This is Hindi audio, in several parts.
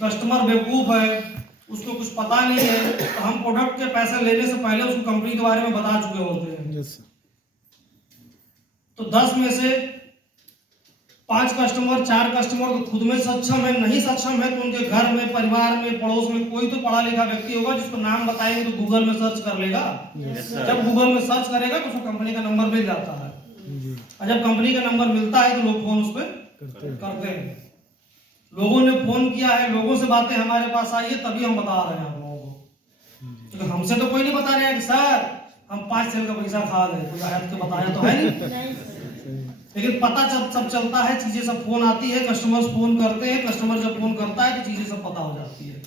कस्टमर बेवकूफ़ है, उसको कुछ पता नहीं है, तो हम प्रोडक्ट के पैसे लेने से पहले उसको कंपनी के बारे में बता चुके होते हैं। तो 10 में से 5 कस्टमर 4 कस्टमर तो खुद में सक्षम है, नहीं सक्षम है तो उनके घर में, परिवार में, पड़ोस में कोई तो पढ़ा लिखा व्यक्ति होगा जिसको नाम बताएंगे तो गूगल में सर्च कर लेगा। जब गूगल में सर्च करेगा तो उसको कंपनी का नंबर मिल जाता है, और जब कंपनी का नंबर मिलता है तो लोग फोन उस पर करते हैं। लोगों ने फोन किया है, लोगों से बातें हमारे पास आई है, तभी हम बता रहे हैं आप लोगों को, क्योंकि हमसे तो कोई नहीं बता रहे हैं कि सर हम 5 सेल का पैसा खा गए, कोई आयत के बताया तो है नहीं। लेकिन पता सब चलता है, चीजें सब फोन आती है, कस्टमर्स फोन करते हैं, कस्टमर जब फोन करता है तो चीजें सब पता हो जाती है।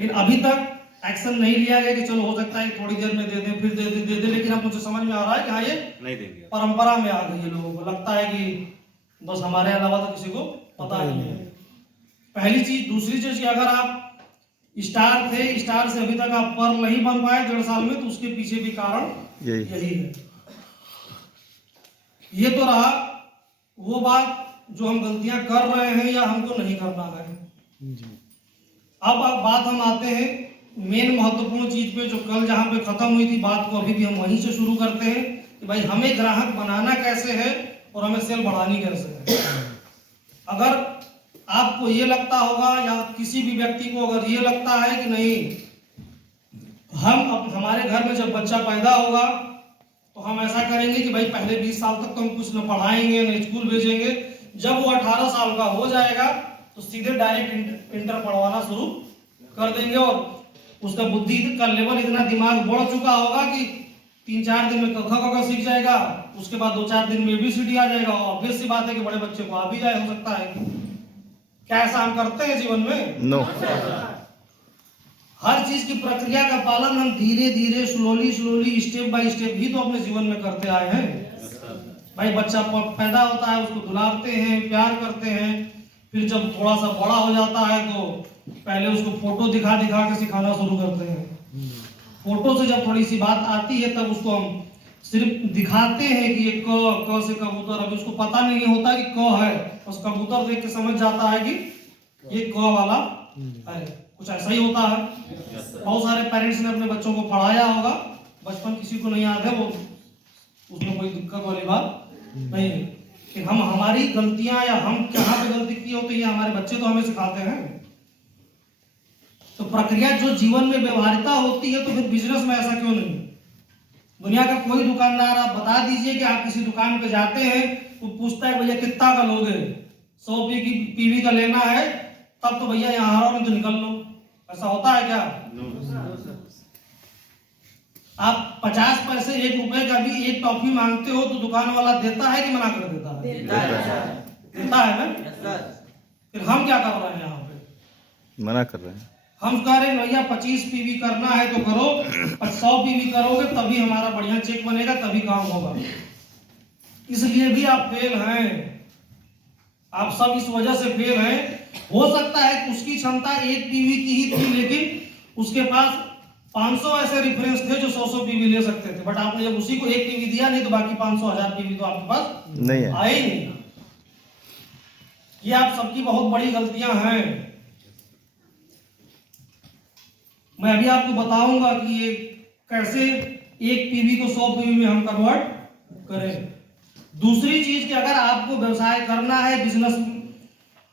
लेकिन अभी तक एक्शन नहीं लिया गया कि चलो हो सकता है थोड़ी देर में दे दें, फिर दे दें, लेकिन अब मुझे समझ में आ रहा है कि हाँ ये नहीं देंगे, परंपरा में आ गई है। लोगों को लगता है कि बस हमारे अलावा तो किसी को पता ही नहीं है। पहली चीज। दूसरी चीज कि अगर आप स्टार थे, स्टार से अभी तक आप पर्ल नहीं बन पाए 1.5 साल में, तो उसके पीछे भी कारण यही है। ये तो रहा वो बात जो हम गलतियां कर रहे हैं या हमको नहीं करना है। अब बात हम आते हैं मेन महत्वपूर्ण चीज पे, जो कल जहां पे खत्म हुई थी बात को अभी भी हम वहीं से शुरू करते हैं कि भाई हमें ग्राहक बनाना कैसे है और हमें सेल बढ़ानी कैसे है। अगर आपको ये लगता होगा या किसी भी व्यक्ति को अगर ये लगता है कि नहीं, हमारे घर में जब बच्चा पैदा होगा तो हम ऐसा करेंगे कि भाई पहले 20 साल तक तो हम कुछ न पढ़ाएंगे न स्कूल भेजेंगे, जब वो 18 साल का हो जाएगा तो सीधे डायरेक्ट इंटर पढ़वाना शुरू कर देंगे, और उसका बुद्धि का लेवल इतना दिमाग बढ़ चुका होगा कि 3-4 दिन में क सीख जाएगा, उसके बाद 2-4 दिन में ABCD आ जाएगा। और ऑब्वियस सी बात है कि बड़े बच्चे को आ भी जाए, हो सकता है। क्या ऐसा हम करते हैं जीवन में? नो। हर चीज की प्रक्रिया का पालन हम धीरे धीरे स्लोली स्टेप बाय स्टेप ही तो अपने जीवन में करते आए हैं। भाई बच्चा पैदा होता है, उसको दुलारते हैं, प्यार करते हैं, फिर जब थोड़ा सा बड़ा हो जाता है तो पहले उसको फोटो दिखा के सिखाना शुरू करते हैं। फोटो से जब थोड़ी सी बात आती है तब उसको हम सिर्फ दिखाते हैं कि ये क से कबूतर, अभी उसको पता नहीं होता कि क है, बस कबूतर देख के समझ जाता है कि ये क वाला है। कुछ ऐसा ही होता है। बहुत सारे पेरेंट्स ने अपने बच्चों को पढ़ाया होगा, बचपन किसी को नहीं याद है, वो उसमें कोई दिक्कत वाली बात नहीं है। कि हम हमारी गलतियां या हम कहाँ पे गलती की होती है हमारे बच्चे तो हमें सिखाते हैं। तो प्रक्रिया जो जीवन में व्यवहारिकता होती है, तो फिर बिजनेस में ऐसा क्यों नहीं? दुनिया का कोई दुकानदार आप बता दीजिए कि आप किसी दुकान पे जाते हैं तो पूछता है भैया कितना का लोगे, 100 पीवी का लेना है, तब तो भैया यहाँ आ रहा हूं तो निकल लो। ऐसा होता है क्या? आप 50 पैसे 1 रुपए का भी एक टॉफी मांगते हो तो दुकान वाला देता है कि मना कर देता है? देता है ना। फिर हम क्या कर रहे हैं यहाँ पे? मना कर रहे हैं। हम कह रहे हैं भैया 25 पीवी करना है तो करो, 100 पीवी करोगे तभी हमारा बढ़िया चेक बनेगा, तभी काम होगा। इसलिए भी आप फेल हैं। आप सब इस वजह से फेल हैं। हो सकता है उसकी क्षमता 1 पीवी की ही थी, लेकिन उसके पास 500 ऐसे रेफरेंस थे जो 100 पीवी ले सकते थे, बट आपने जब उसी को 1 पीवी दिया नहीं तो बाकी 500-1000 पीवी तो आपके पास नहीं है, आए नहीं। ये आप सबकी बहुत बड़ी गलतियां हैं। मैं अभी आपको बताऊंगा कि ये कैसे 1 पीवी को 100 पीवी में हम कन्वर्ट करें। दूसरी चीज कि अगर आपको व्यवसाय करना है, बिजनेस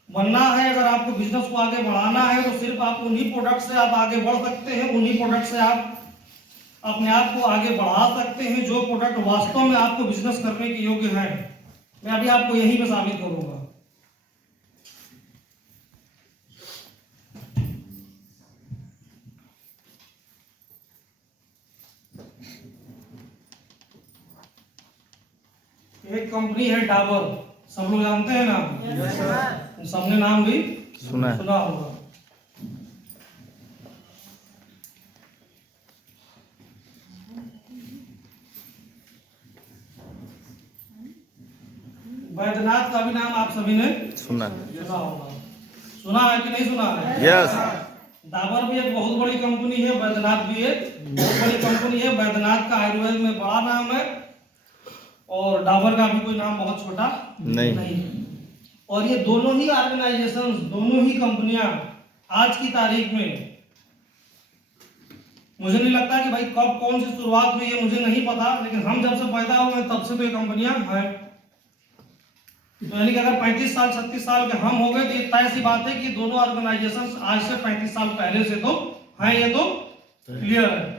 बनना है, अगर आपको बिजनेस को आगे बढ़ाना है तो सिर्फ आप उन्हीं प्रोडक्ट से आप आगे बढ़ सकते हैं, उन्हीं प्रोडक्ट से आप अपने आप को आगे बढ़ा सकते हैं जो प्रोडक्ट वास्तव में आपको बिजनेस करने के योग्य है। मैं अभी आपको यही पे साबित करूंगा। एक कंपनी है डाबर, सब लोग जानते हैं ना? सबने नाम भी सुना होगा। बैद्यनाथ का भी नाम आप सभी ने सुना होगा। सुना है कि नहीं सुना है? यस। डाबर भी एक बहुत बड़ी कंपनी है, बैद्यनाथ भी एक बहुत बड़ी कंपनी है। बैद्यनाथ का आयुर्वेद में बड़ा नाम है और डाबर का भी कोई नाम बहुत छोटा नहीं है। और ये दोनों ही ऑर्गेनाइजेशन, दोनों ही कंपनियां आज की तारीख में मुझे नहीं लगता कि भाई कब कौन सी शुरुआत हुई है, मुझे नहीं पता, लेकिन हम जब से पैदा हुए तब से तो ये कंपनियां हैं। तो यानी कि अगर 35 साल 36 साल के हम हो गए तो ये तय सी बात है कि दोनों ऑर्गेनाइजेशन आज से 35 साल पहले से तो हैं, ये तो क्लियर है।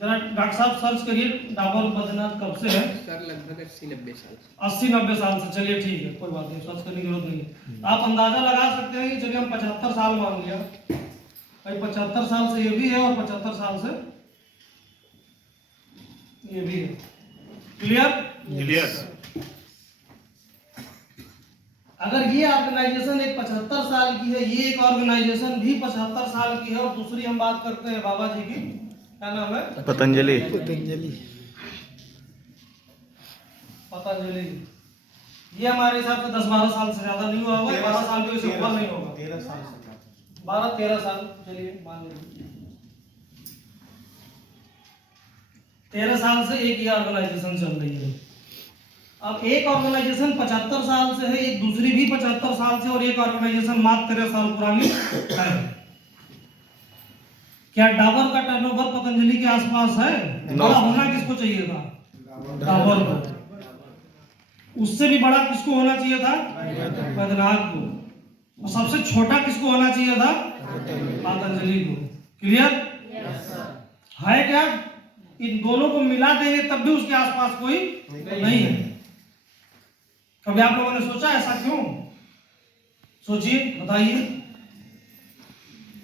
जरा डॉक्टर साहब सर्च करिए डाबर बद्रीनाथ कब से है। सर लगभग 80-90 साल से। 80-90 साल से, चलिए ठीक है, कोई बात नहीं, सर्च करने की जरूरत नहीं है। आप अंदाजा लगा सकते हैं कि चलिए हम 75 साल मान लिया भाई, 75 साल से ये भी है और 75 साल से ये भी है। क्लियर? क्लियर। अगर ये ऑर्गेनाइजेशन एक 75 साल की है, ये एक ऑर्गेनाइजेशन भी 75 साल की है, और दूसरी हम बात करते हैं बाबा जी की, क्या नाम है? पतंजलि। पतंजलि। ये हमारे हिसाब से 10-12 साल से ज्यादा नहीं हुआ होगा, 12 साल के वैसे हुआ नहीं होगा, 12-13 साल, चलिए मान लीजिए 13 साल से एक ही ऑर्गेनाइजेशन चल रही है। अब एक ऑर्गेनाइजेशन 75 साल से है, एक दूसरी भी 75 साल से, और एक ऑर्गेनाइजेशन मात्र 13 साल पुरानी है। क्या डाबर का टर्नओवर पतंजलि के आसपास है? बड़ा होना किसको चाहिए था? डाबर को। उससे भी बड़ा किसको होना चाहिए था? बैद्यनाथ को। और सबसे छोटा किसको होना चाहिए था? पतंजलि को। क्लियर? है क्या? इन दोनों को मिला देंगे तब भी उसके आसपास कोई नहीं है। कभी आप लोगों ने सोचा ऐसा क्यों? सोचिए, बताइए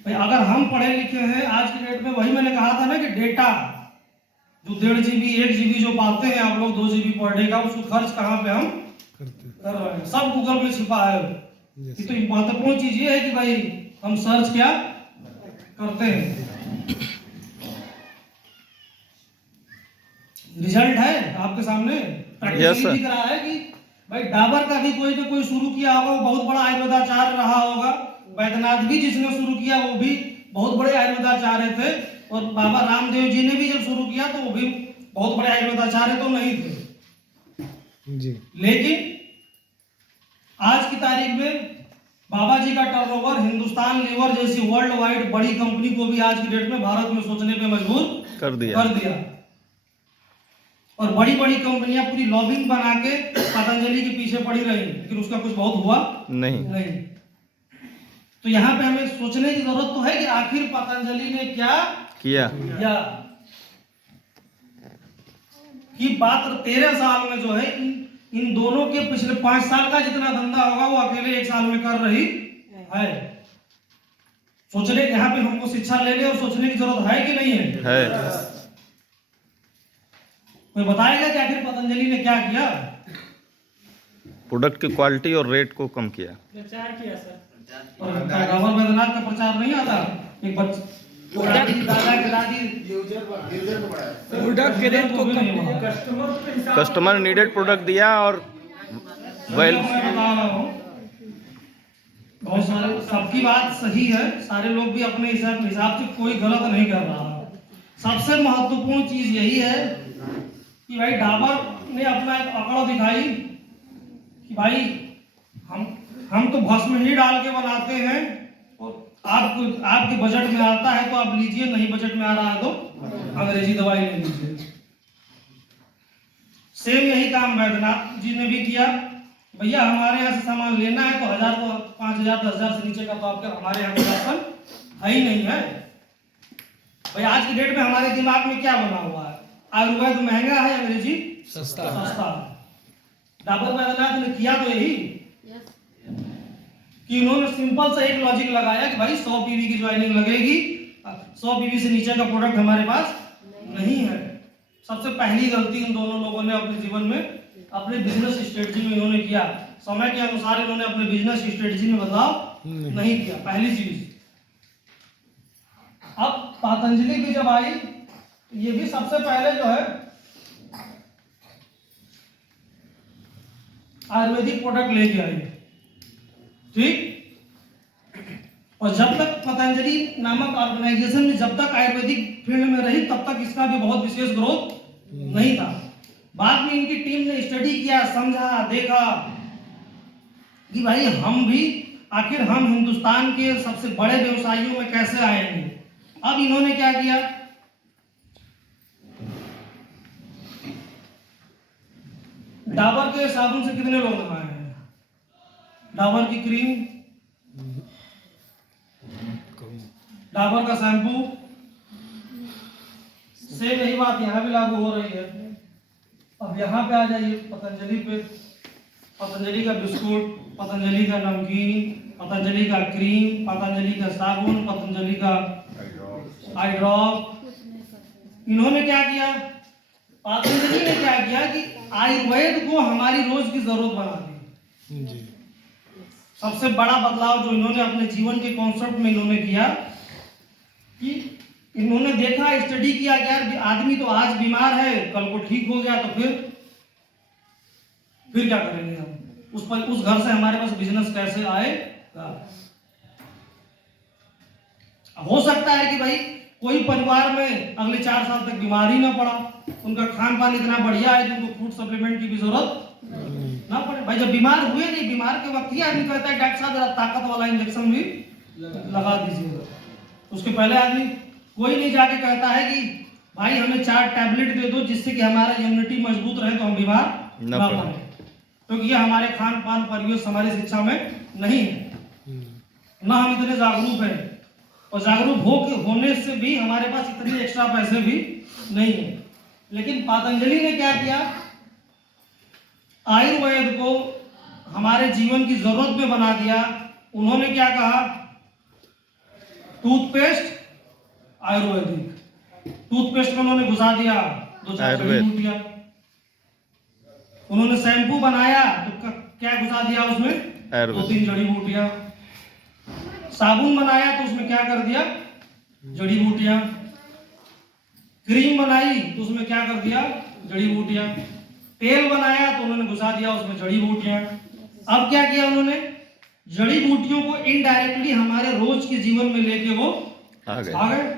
भाई। अगर हम पढ़े लिखे हैं आज की डेट में, वही मैंने कहा था ना कि डेटा जो 1.5 GB 1 GB जो पाते हैं आप लोग 2 GB पर डे का, उसको खर्च कहाँ पे हम कर रहे हैं? सब गूगल में छिपा है। ये तो महत्वपूर्ण चीज ये है कि भाई हम सर्च क्या करते हैं। रिजल्ट है आपके सामने, प्रैक्टिकली दिख रहा है कि भाई डाबर का भी कोई तो कोई शुरू किया होगा, वो बहुत बड़ा आयुर्वेदाचार्य रहा होगा। बैद्यनाथ भी जिसने शुरू किया वो भी बहुत बड़े आयुर्वेदाचार्य थे, और बाबा रामदेव जी ने भी जब शुरू किया तो वो भी बहुत बड़े आयुर्वेदाचार्य तो नहीं थे जी। लेकिन आज की तारीख में बाबा जी का टर्नओवर हिंदुस्तान लीवर जैसी वर्ल्ड वाइड बड़ी कंपनी को भी आज की डेट में भारत में सोचने पे मजबूर कर दिया। और बड़ी बड़ी कंपनियां पूरी लॉबिंग बना के पतंजलि के पीछे पड़ी रही, लेकिन उसका कुछ बहुत हुआ नहीं। तो यहाँ पे हमें सोचने की जरूरत तो है कि आखिर पतंजलि ने क्या किया। कि मात्र 13 साल में जो है इन दोनों के पिछले 5 साल का जितना धंधा होगा वो अकेले 1 साल में कर रही है। सोचने यहाँ पे हमको शिक्षा लेने और सोचने की जरूरत है कि नहीं है? कोई बताएगा कि आखिर पतंजलि ने क्या किया? प्रोडक्ट की क्वालिटी और रेट को कम किया, प्रचार किया सर। और डाबर बैद्यनाथ का प्रचार नहीं आता, एक बच्चे दादा के दादी प्रोडक्ट के रेट को कस्टमर नीडेड प्रोडक्ट दिया, और वेल मैं बता रहा हूँ बहुत सारे, सबकी बात सही है, सारे लोग भी अपने हिसाब से कोई गलत नहीं कर रहा। सबसे महत्वपूर्ण चीज यही है कि भाई डाबर ने अपना एक आंकड़ा दिखाई कि भाई हम तो भस्म ही डाल के बनाते हैं, और आपके बजट में आता है तो आप लीजिए, नहीं बजट में आ रहा है तो अंग्रेजी दवाई ले लीजिए। सेम यही काम बैद्यनाथ जी ने भी किया। भैया हमारे यहाँ से सामान लेना है तो 1000 को 5000 10,000 से नीचे का तो आपका हमारे यहाँ का ऑप्शन है ही नहीं है। भाई आज की डेट में हमारे दिमाग में क्या बना हुआ है? आयुर्वेद महंगा है, अंग्रेजी सस्ता है। डाबर बैद्यनाथ ने किया तो यही कि इन्होंने सिंपल सा एक लॉजिक लगाया कि भाई 100 पीवी की ज्वाइनिंग लगेगी, 100 पीवी से नीचे का प्रोडक्ट हमारे पास नहीं है। सबसे पहली गलती इन दोनों लोगों ने अपने जीवन में, अपने बिजनेस स्ट्रेटजी में इन्होंने किया। समय के अनुसार इन्होंने अपने बिजनेस स्ट्रेटजी में बदलाव नहीं किया, पहली चीज। अब पतंजलि की जब आई, ये भी सबसे पहले जो है आयुर्वेदिक प्रोडक्ट लेके आई, ठीक। और जब तक पतंजलि नामक ऑर्गेनाइजेशन में जब तक आयुर्वेदिक फील्ड में रही तब तक इसका भी बहुत विशेष ग्रोथ नहीं था। बाद में इनकी टीम ने स्टडी किया, समझा, देखा कि भाई हम भी आखिर हम हिंदुस्तान के सबसे बड़े व्यवसायियों में कैसे आएंगे। अब इन्होंने क्या किया, डाबर के साबुन से कितने लोग नहाए हैं, डाबर की क्रीम, डाबर का शैम्पू, सेम यही बात यहाँ भी लागू हो रही है। अब यहाँ पे आ जाइए पतंजलि पे, पतंजलि का बिस्कुट, पतंजलि का नमकीन, पतंजलि का क्रीम, पतंजलि का साबुन, पतंजलि का आई ड्रॉप। इन्होंने क्या किया, पतंजलि ने क्या किया कि आयुर्वेद को हमारी रोज की जरूरत बना दी। सबसे बड़ा बदलाव जो इन्होंने अपने जीवन के कॉन्सेप्ट में इन्होंने किया कि इन्होंने देखा, स्टडी किया कि यार आदमी तो आज बीमार है, कल को ठीक हो गया तो फिर क्या करेंगे हम, उस घर से हमारे पास बिजनेस कैसे आएगा। हो सकता है कि भाई कोई परिवार में अगले 4 साल तक बीमारी ना पड़ा, उनका खान पान इतना बढ़िया है कि उनको फूड सप्लीमेंट की भी जरूरत ना पड़े। भाई जब बीमार हुए नहीं, बीमार के वक्त ही आदमी कहता है डॉक्टर साहब जरा ताकत वाला इंजेक्शन भी लगा दीजिएगा। उसके पहले आदमी कोई नहीं जाके कहता है कि भाई हमें 4 टैबलेट दे दो जिससे कि हमारा इम्यूनिटी मजबूत रहे तो हम बीमार ना पड़े, क्योंकि ये हमारे खान पान परिवेश हमारी शिक्षा में नहीं है, ना हम इतने जागरूक हैं, और जागरूक होने से भी हमारे पास इतने एक्स्ट्रा पैसे भी नहीं है। लेकिन पतंजलि ने क्या किया, आयुर्वेद को हमारे जीवन की जरूरत में बना दिया। उन्होंने क्या कहा, टूथपेस्ट आयुर्वेदिक, टूथपेस्ट में उन्होंने घुसा दिया 2-4 जड़ी बूटियां। उन्होंने शैम्पू बनाया तो क्या घुसा दिया उसमें, 2-3 जड़ी बूटियां। साबुन बनाया तो उसमें क्या कर दिया, जड़ी बूटियां। क्रीम बनाई तो उसमें क्या कर दिया, जड़ी बूटियां। तेल बनाया तो उन्होंने घुसा दिया उसमें जड़ी बूटियां। अब क्या किया उन्होंने, जड़ी बूटियों को इनडायरेक्टली हमारे रोज के जीवन में लेके वो आ गए।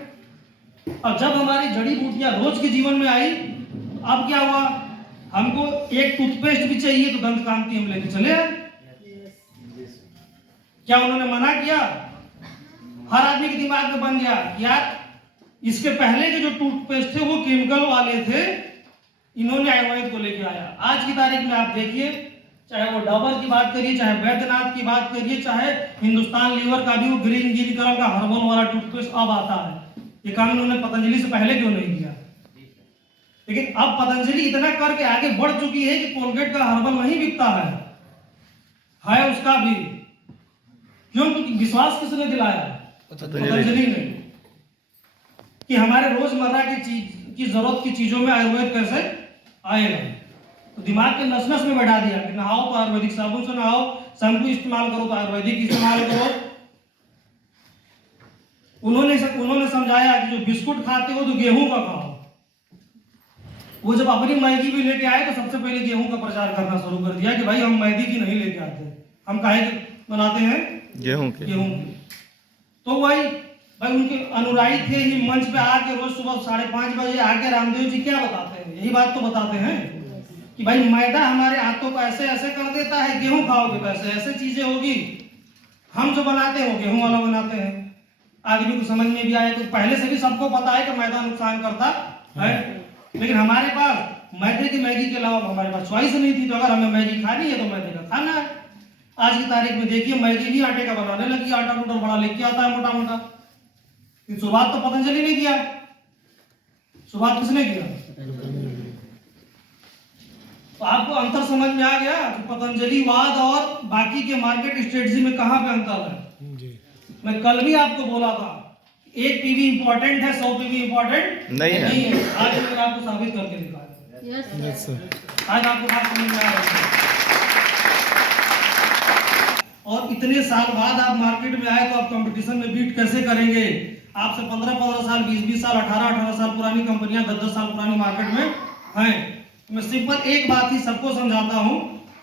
अब जब हमारी जड़ी बूटियां रोज के जीवन में आई, अब क्या हुआ, हमको एक टूथपेस्ट भी चाहिए तो दंत कांति हम लेके चले आए। क्या उन्होंने मना किया, हर आदमी के दिमाग में बन गया यार इसके पहले के जो टूथपेस्ट थे वो केमिकल वाले थे, इन्होंने आयुर्वेद को लेके आया। आज की तारीख में आप देखिए, चाहे वो डाबर की बात करिए, चाहे वैद्यनाथ की बात करिए, चाहे हिंदुस्तान लीवर का भी वो ग्रीन कलर का हर्बल वाला टूथपेस्ट अब आता है। ये काम इन्होंने पतंजलि से पहले क्यों नहीं किया। लेकिन अब पतंजलि इतना करके आगे बढ़ चुकी है कि कोलगेट का हर्बल नहीं बिकता है उसका भी। क्यों, क्योंकि विश्वास किसने दिलाया, पतंजलि ने, कि हमारे रोजमर्रा की जरूरत की चीजों में आयुर्वेद कैसे आएगा। तो दिमाग के नस नस में बैठा दिया कि नहाओ तो आयुर्वेदिक साबुन से नहाओ, शैम्पू इस्तेमाल करो तो आयुर्वेदिक इस्तेमाल करो। उन्होंने समझाया कि जो बिस्कुट खाते हो तो गेहूं का खाओ। वो जब अपनी मैगी भी लेके आए तो सबसे पहले गेहूं का प्रचार करना शुरू कर दिया कि भाई हम मैदी की नहीं लेके आते, हम काहे बनाते हैं, गेहूं की। तो भाई उनके अनुरागी थे ही, मंच पे आके रोज सुबह 5:30 बजे आके रामदेव जी क्या बताते हैं, यही बात तो बताते हैं कि भाई मैदा हमारे हाथों को ऐसे ऐसे कर देता है, गेहूं खाओगे तो ऐसे ऐसे चीजें होगी। हम जो बनाते हैं वो गेहूं वाला बनाते हैं। आदमी को समझ में भी आया, तो पहले से भी सबको पता है कि मैदा नुकसान करता है, लेकिन हमारे पास मैदे की मैगी के अलावा हमारे पास चॉइस नहीं थी। तो अगर हमें मैगी खानी है तो मैदे का खाना है। आज की तारीख में देखिए मैगी भी आटे का बनाने लगी, आटा टूटा बड़ा लेके आता है मोटा मोटा। शुरुआत तो पतंजलि ने किया, शुरुआत किसने किया। तो आपको अंतर समझ में आ गया कि पतंजलिवाद और बाकी के मार्केट स्ट्रेटजी में कहां पे अंतर है। मैं कल भी आपको बोला था, एक पीवी इंपॉर्टेंट है, 100 पीवी इंपॉर्टेंट नहीं है। आज मैंने आपको साबित करके दिखाया। यस सर, आज आपको बात समझ में आ रही है। और इतने साल बाद आप मार्केट में आए तो आप कंपटीशन में बीट कैसे करेंगे। आपसे 15-15 साल, 20-20 साल, 18-18 साल पुरानी कंपनियां 10-10 साल पुरानी मार्केट में हैं। मैं सिंपल एक बात ही सबको समझाता हूं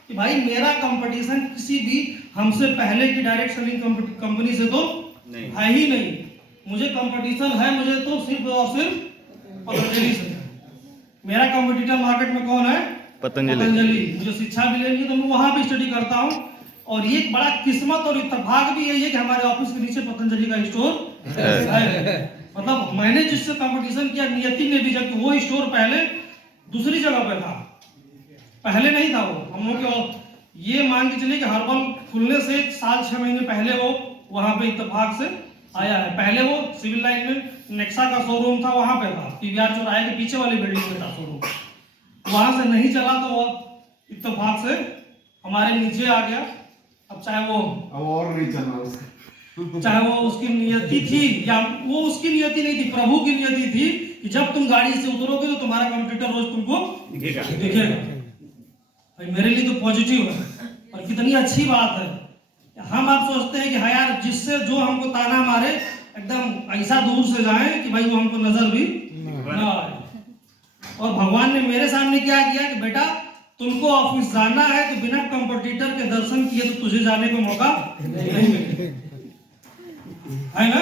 कि भाई मेरा कंपटीशन किसी भी हमसे पहले की डायरेक्ट सेलिंग कंपनी से तो है ही नहीं। मुझे कंपटीशन है, मुझे तो सिर्फ और सिर्फ पतंजलि से। मेरा कंपटीटर मार्केट में कौन है, पतंजलि। मुझे शिक्षा भी लेनी है तो मैं वहां भी स्टडी करता हूँ। और ये एक बड़ा किस्मत और इत्तेफाक भी यही है कि हमारे ऑफिस के नीचे पतंजलि का स्टोर है। मतलब मैंने जिससे कंपटीशन किया नियति ने भी, जबकि वो स्टोर पहले दूसरी जगह पे था, पहले नहीं था वो। हम लोग के ये मान के चलिए कि हर्बल खुलने से 1 साल 6 महीने पहले वो वहां पे इत्तेफाक से आया है। पहले वो सिविल लाइन में नेक्सा का शोरूम था, वहां पे था, पीवीआर चौराहे के पीछे वाली बिल्डिंग में था शोरूम, वहां से नहीं चला तो वो इत्तेफाक से हमारे नीचे आ गया। अब चाहे वो अब और नहीं चलना उसका, चाहे वो उसकी नियति थी या वो उसकी नियति नहीं थी, प्रभु की नियति थी कि जब तुम गाड़ी से उतरोगे तो तुम्हारा कंप्यूटर रोज तुमको दिखेगा। भाई मेरे लिए तो पॉजिटिव है और कितनी अच्छी बात है। हम आप सोचते हैं कि हाँ यार, जिससे जो हमको ताना मारे एकदम ऐसा दूर से जाएं कि भाई वो हमको नजर भी ना आए। और भगवान ने मेरे सामने क्या किया कि बेटा तुमको ऑफिस जाना है तो बिना कंपटीटर के दर्शन किए तो तुझे जाने को मौका नहीं मिलेगा, है ना।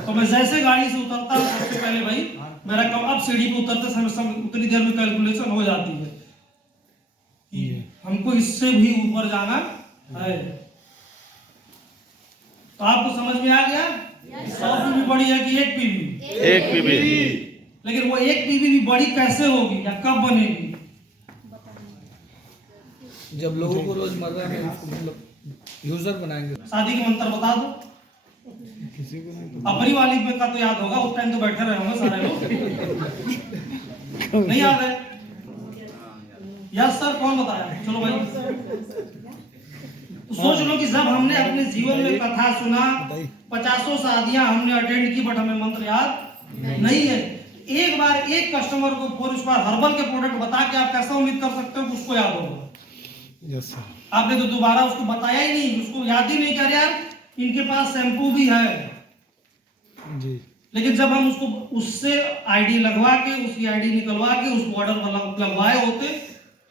तो मैं जैसे गाड़ी से उतरता हूँ सबसे पहले भाई मेरा अब सीढ़ी पे उतरते समय उतनी देर में कैलकुलेशन हो जाती है कि हमको इससे भी ऊपर जाना है। तो आपको समझ में आ गया 100 पीवी बड़ी है कि 1 पीवी? 1 पीवी। लेकिन वो 1 पीवी भी बड़ी कैसे होगी या कब बनेगी? जब लोगों को रोजमर्रा में उसको मतलब यूजर बनाएंगे। शादी के मंत्र बता दो अपनी वाली पे का तो याद होगा, उस टाइम तो बैठे रहे होंगे सारे लोग। नहीं याद है? यस सर, कौन बताया? चलो भाई, तो सोच लो कि जब हमने अपने जीवन में कथा सुना, 50 शादियां हमने अटेंड की, बट हमें मंत्र याद नहीं है। एक बार एक कस्टमर को फोन इस बार हर्बल के प्रोडक्ट बता के आप कैसे उम्मीद कर सकते हो कि उसको याद होगा? Yes sir. आपने तो दोबारा उसको बताया ही नहीं, उसको याद ही नहीं कर यार इनके पास शैम्पू भी है जी। लेकिन जब हम उसको उससे आईडी लगवा के उसकी आईडी निकलवा के उसको ऑर्डर लगवाए होते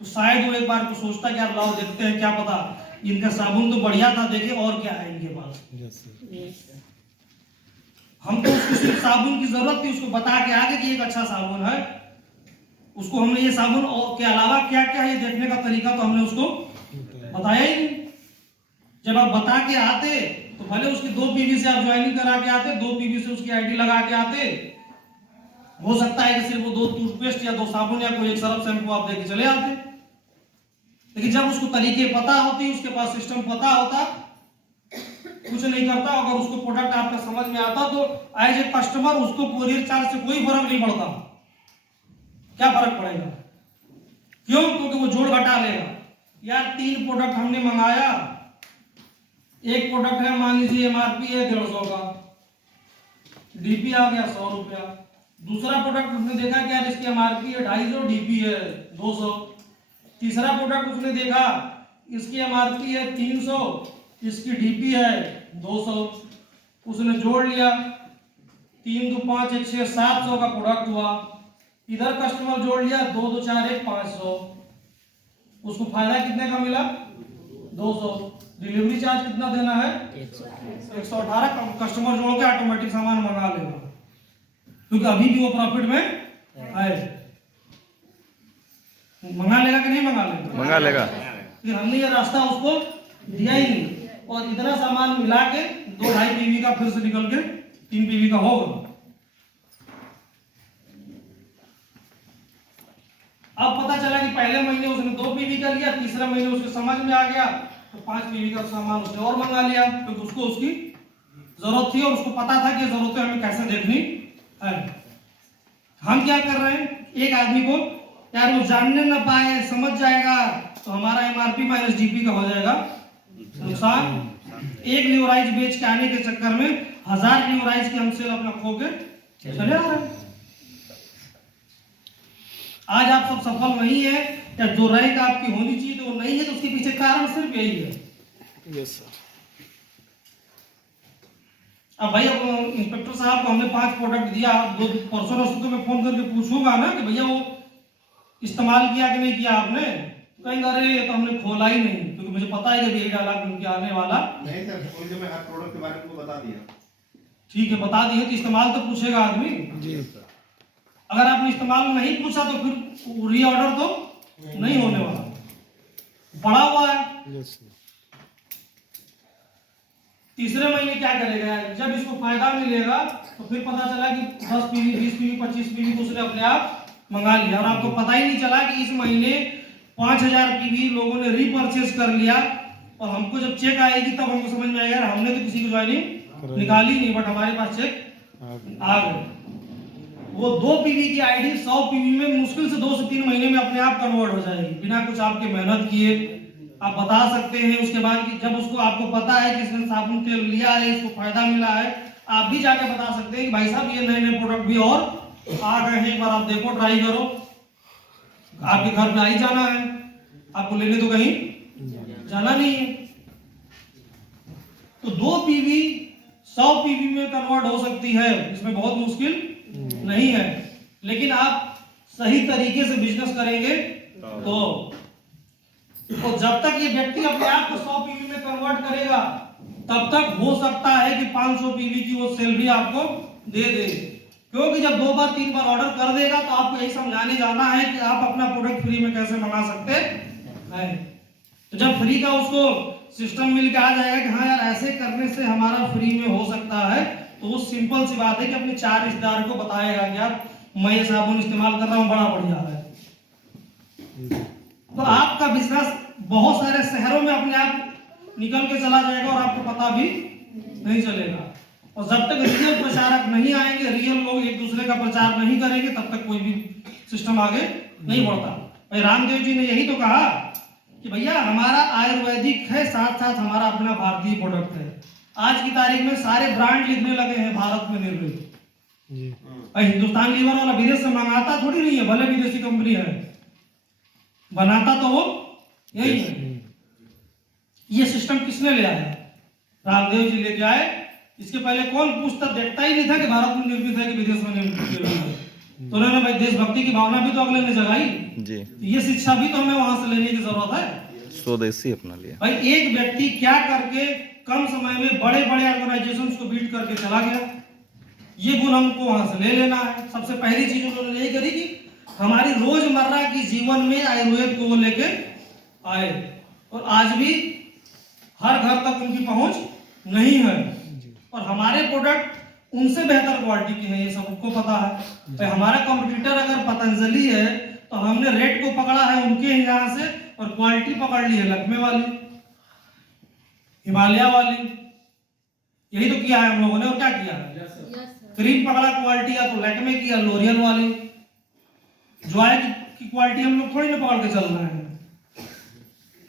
तो शायद वो एक बार को सोचता कि यार लाओ देखते हैं, क्या पता इनका साबुन तो बढ़िया था, देखे और क्या है इनके पास। हम तो उसको सिर्फ साबुन की जरूरत थी, उसको बता के आगे कि एक अच्छा साबुन है, उसको हमने ये साबुन और के अलावा क्या क्या है ये देखने का तरीका तो हमने उसको बताया ही नहीं। जब आप बता के आते तो भले उसकी 2 पीवी से आप ज्वाइनिंग करा के आते, 2 पीवी से उसकी आईडी लगा के आते, हो सकता है कि सिर्फ वो 2 टूथपेस्ट या 2 साबुन या कोई एक सरफ शैम्पू आप देके चले आते। लेकिन जब उसको तरीके पता होती, उसके पास सिस्टम पता होता, कुछ नहीं करता। अगर उसको प्रोडक्ट आपका समझ में आता तो एज ए कस्टमर उसको कोरियर चार्ज से कोई फर्क नहीं पड़ता। क्या फर्क पड़ेगा? क्यों? क्योंकि वो जोड़ घटा लेगा। यार 3 प्रोडक्ट हमने मंगाया, एक प्रोडक्ट है मान लीजिए एमआरपी है 150 का, डीपी आ गया 100 रुपया। दूसरा प्रोडक्ट उसने देखा कि यार इसकी एमआरपी है 250, डीपी है 200। तीसरा प्रोडक्ट उसने देखा इसकी एमआरपी है 300, इसकी डीपी है 200, उसने जोड़ लिया, 3 2 5 1 6 700 का प्रोडक्ट हुआ। इधर कस्टमर जोड़ लिया 2 2 4 1 500, उसको फायदा कितने का मिला? 200। डिलीवरी चार्ज कितना देना है? 118। कस्टमर जोड़ के ऑटोमेटिक सामान मंगा लेगा क्योंकि अभी भी वो प्रॉफिट में है। मंगा लेगा कि नहीं मंगा लेगा? मंगा लेगा। फिर हमने ये रास्ता उसको दिया ही नहीं और इतना सामान मिला के 2-2.5 पीवी का फिर से निकल के 3 पीवी का होगा। अब पता चला कि पहले महीने उसने 2 पीवी का लिया, तीसरे महीने उसके समझ में आ गया तो 5 पीवी का सामान उसने और मंगा लिया क्योंकि उसको उसकी जरूरत थी और उसको पता था कि जरूरतें हमें कैसे देखनी है। हम क्या कर रहे हैं, एक आदमी को यार वो जानने ना पाए, समझ जाएगा तो हमारा एमआरपी माइनस डीपी का हो जाएगा नुकसान। एक न्यूराइज बेच के आने के चक्कर में 1000 न्यूराइज के हम सेल अपना खो के चले आ रहे हैं। आज आप सब सफल नहीं है या जो रैंक आपकी होनी चाहिए तो वो नहीं है, तो उसके पीछे कारण सिर्फ यही है। Yes sir. अब भाई अब इंस्पेक्टर साहब को हमने 5 प्रोडक्ट दिया, 2 परसों तो मैं फोन करके पूछूंगा ना कि भैया वो इस्तेमाल किया कि नहीं किया आपने, तो कहेंगे अरे ये तो हमने खोला ही नहीं, क्योंकि मुझे पता है कि यही डायलॉग उनके आने वाला नहीं सर, जो मैं हर प्रोडक्ट के बारे में उनको बता दिया। ठीक है, बता दिए तो इस्तेमाल तो पूछेगा आदमी जी। अगर आपने इस्तेमाल नहीं पूछा तो फिर रीऑर्डर तो नहीं होने वाला, पड़ा हुआ है। Yes sir. तीसरे महीने क्या करेगा, जब इसको फायदा मिलेगा तो फिर पता चला कि 10 पीवी 20 पीवी 25 पीवी तो उसने अपने आप मंगा लिया और आपको पता ही नहीं चला कि इस महीने 5000 पीवी लोगों ने रीपरचेज कर लिया। और हमको जब चेक आएगी तब हमको समझ में आएगा हमने तो किसी को ज्वाइनिंग निकाली नहीं, बट हमारे पास चेक आ गए। वो 2 पीवी की आईडी 100 पीवी में मुश्किल से 2 से 3 महीने में अपने आप कन्वर्ट हो जाएगी बिना कुछ आपके मेहनत किए। आप बता सकते हैं उसके बाद कि जब उसको आपको पता है कि इसने साबुन तेल लिया है, इसको फायदा मिला है, आप भी जाके बता सकते हैं कि भाई साहब ये नए नए प्रोडक्ट भी और आ गए हैं, एक बार आप देखो, ट्राई करो। आपके घर पे आ ही जाना है, आपको लेने तो कहीं जाना नहीं है। तो 2 पीवी 100 पीवी में कन्वर्ट हो सकती है, इसमें बहुत मुश्किल नहीं है। लेकिन आप सही तरीके से बिजनेस करेंगे तो जब तक ये व्यक्ति अपने आप को 100 पीवी में कन्वर्ट करेगा तब तक हो सकता है कि 500 पीवी की वो सैलरी आपको दे दे, क्योंकि जब 2 बार 3 बार ऑर्डर कर देगा तो आपको यही समझाने जाना है कि आप अपना प्रोडक्ट फ्री में कैसे मंगा सकते हैं। तो जब फ्री का उसको सिस्टम मिल के आ जाएगा कि हाँ यार ऐसे करने से हमारा फ्री में हो सकता है, तो वो सिंपल सी बात है कि अपने 4 रिश्तेदार को बताएगा कि यार मैं ये साबुन इस्तेमाल कर रहा हूँ, बड़ा बढ़िया है। तो आपका बिजनेस बहुत सारे शहरों में अपने आप निकल के चला जाएगा और आपको पता भी नहीं चलेगा। और जब तक रियल प्रचारक नहीं आएंगे, रियल लोग एक दूसरे का प्रचार नहीं करेंगे, तब तक कोई भी सिस्टम आगे नहीं बढ़ता। भाई रामदेव जी ने यही तो कहा कि भैया हमारा आयुर्वेदिक है, साथ साथ हमारा अपना भारतीय प्रोडक्ट है। आज की तारीख में सारे ब्रांड लिखने लगे हैं भारत में निर्मित। हिंदुस्तान लीवर वाला विदेश से मंगाता थोड़ी नहीं है, भले विदेशी कंपनी है, बनाता तो वो यही है। ये सिस्टम किसने ले आया? रामदेव जी लेके आए। इसके पहले कौन पूछता, देखता ही नहीं था कि भारत में निर्मित है कि विदेश में निर्मित है। तो उन्होंने भाई देशभक्ति की भावना भी तो अगले ने जगाई जी। ये शिक्षा भी तो हमें वहां से लेने की जरूरत है, स्वदेशी अपना लिया। भाई एक व्यक्ति क्या करके कम समय में बड़े बड़े ऑर्गेनाइजेशंस को बीट करके चला गया, ये गुण हमको वहां से ले लेना है। सबसे पहली चीज उन्होंने यही करी कि हमारी रोजमर्रा की जीवन में आयुर्वेद को वो लेके आए, और आज भी हर घर तक उनकी पहुंच नहीं है। और हमारे प्रोडक्ट उनसे बेहतर क्वालिटी की है, ये सबको पता है। तो हमारा कॉम्पिटिटर अगर पतंजलि है तो हमने रेट को पकड़ा है उनके यहाँ से, और क्वालिटी पकड़ ली है लक्मे वाली, हिमालय वाली। यही तो किया है हम लोगों ने। और क्या किया है? क्रीम पकड़ा क्वालिटी, या तो लैक्मे की या लोरियल वाली। जॉय की क्वालिटी हम लोग थोड़ी ना पकड़ के चल रहे हैं,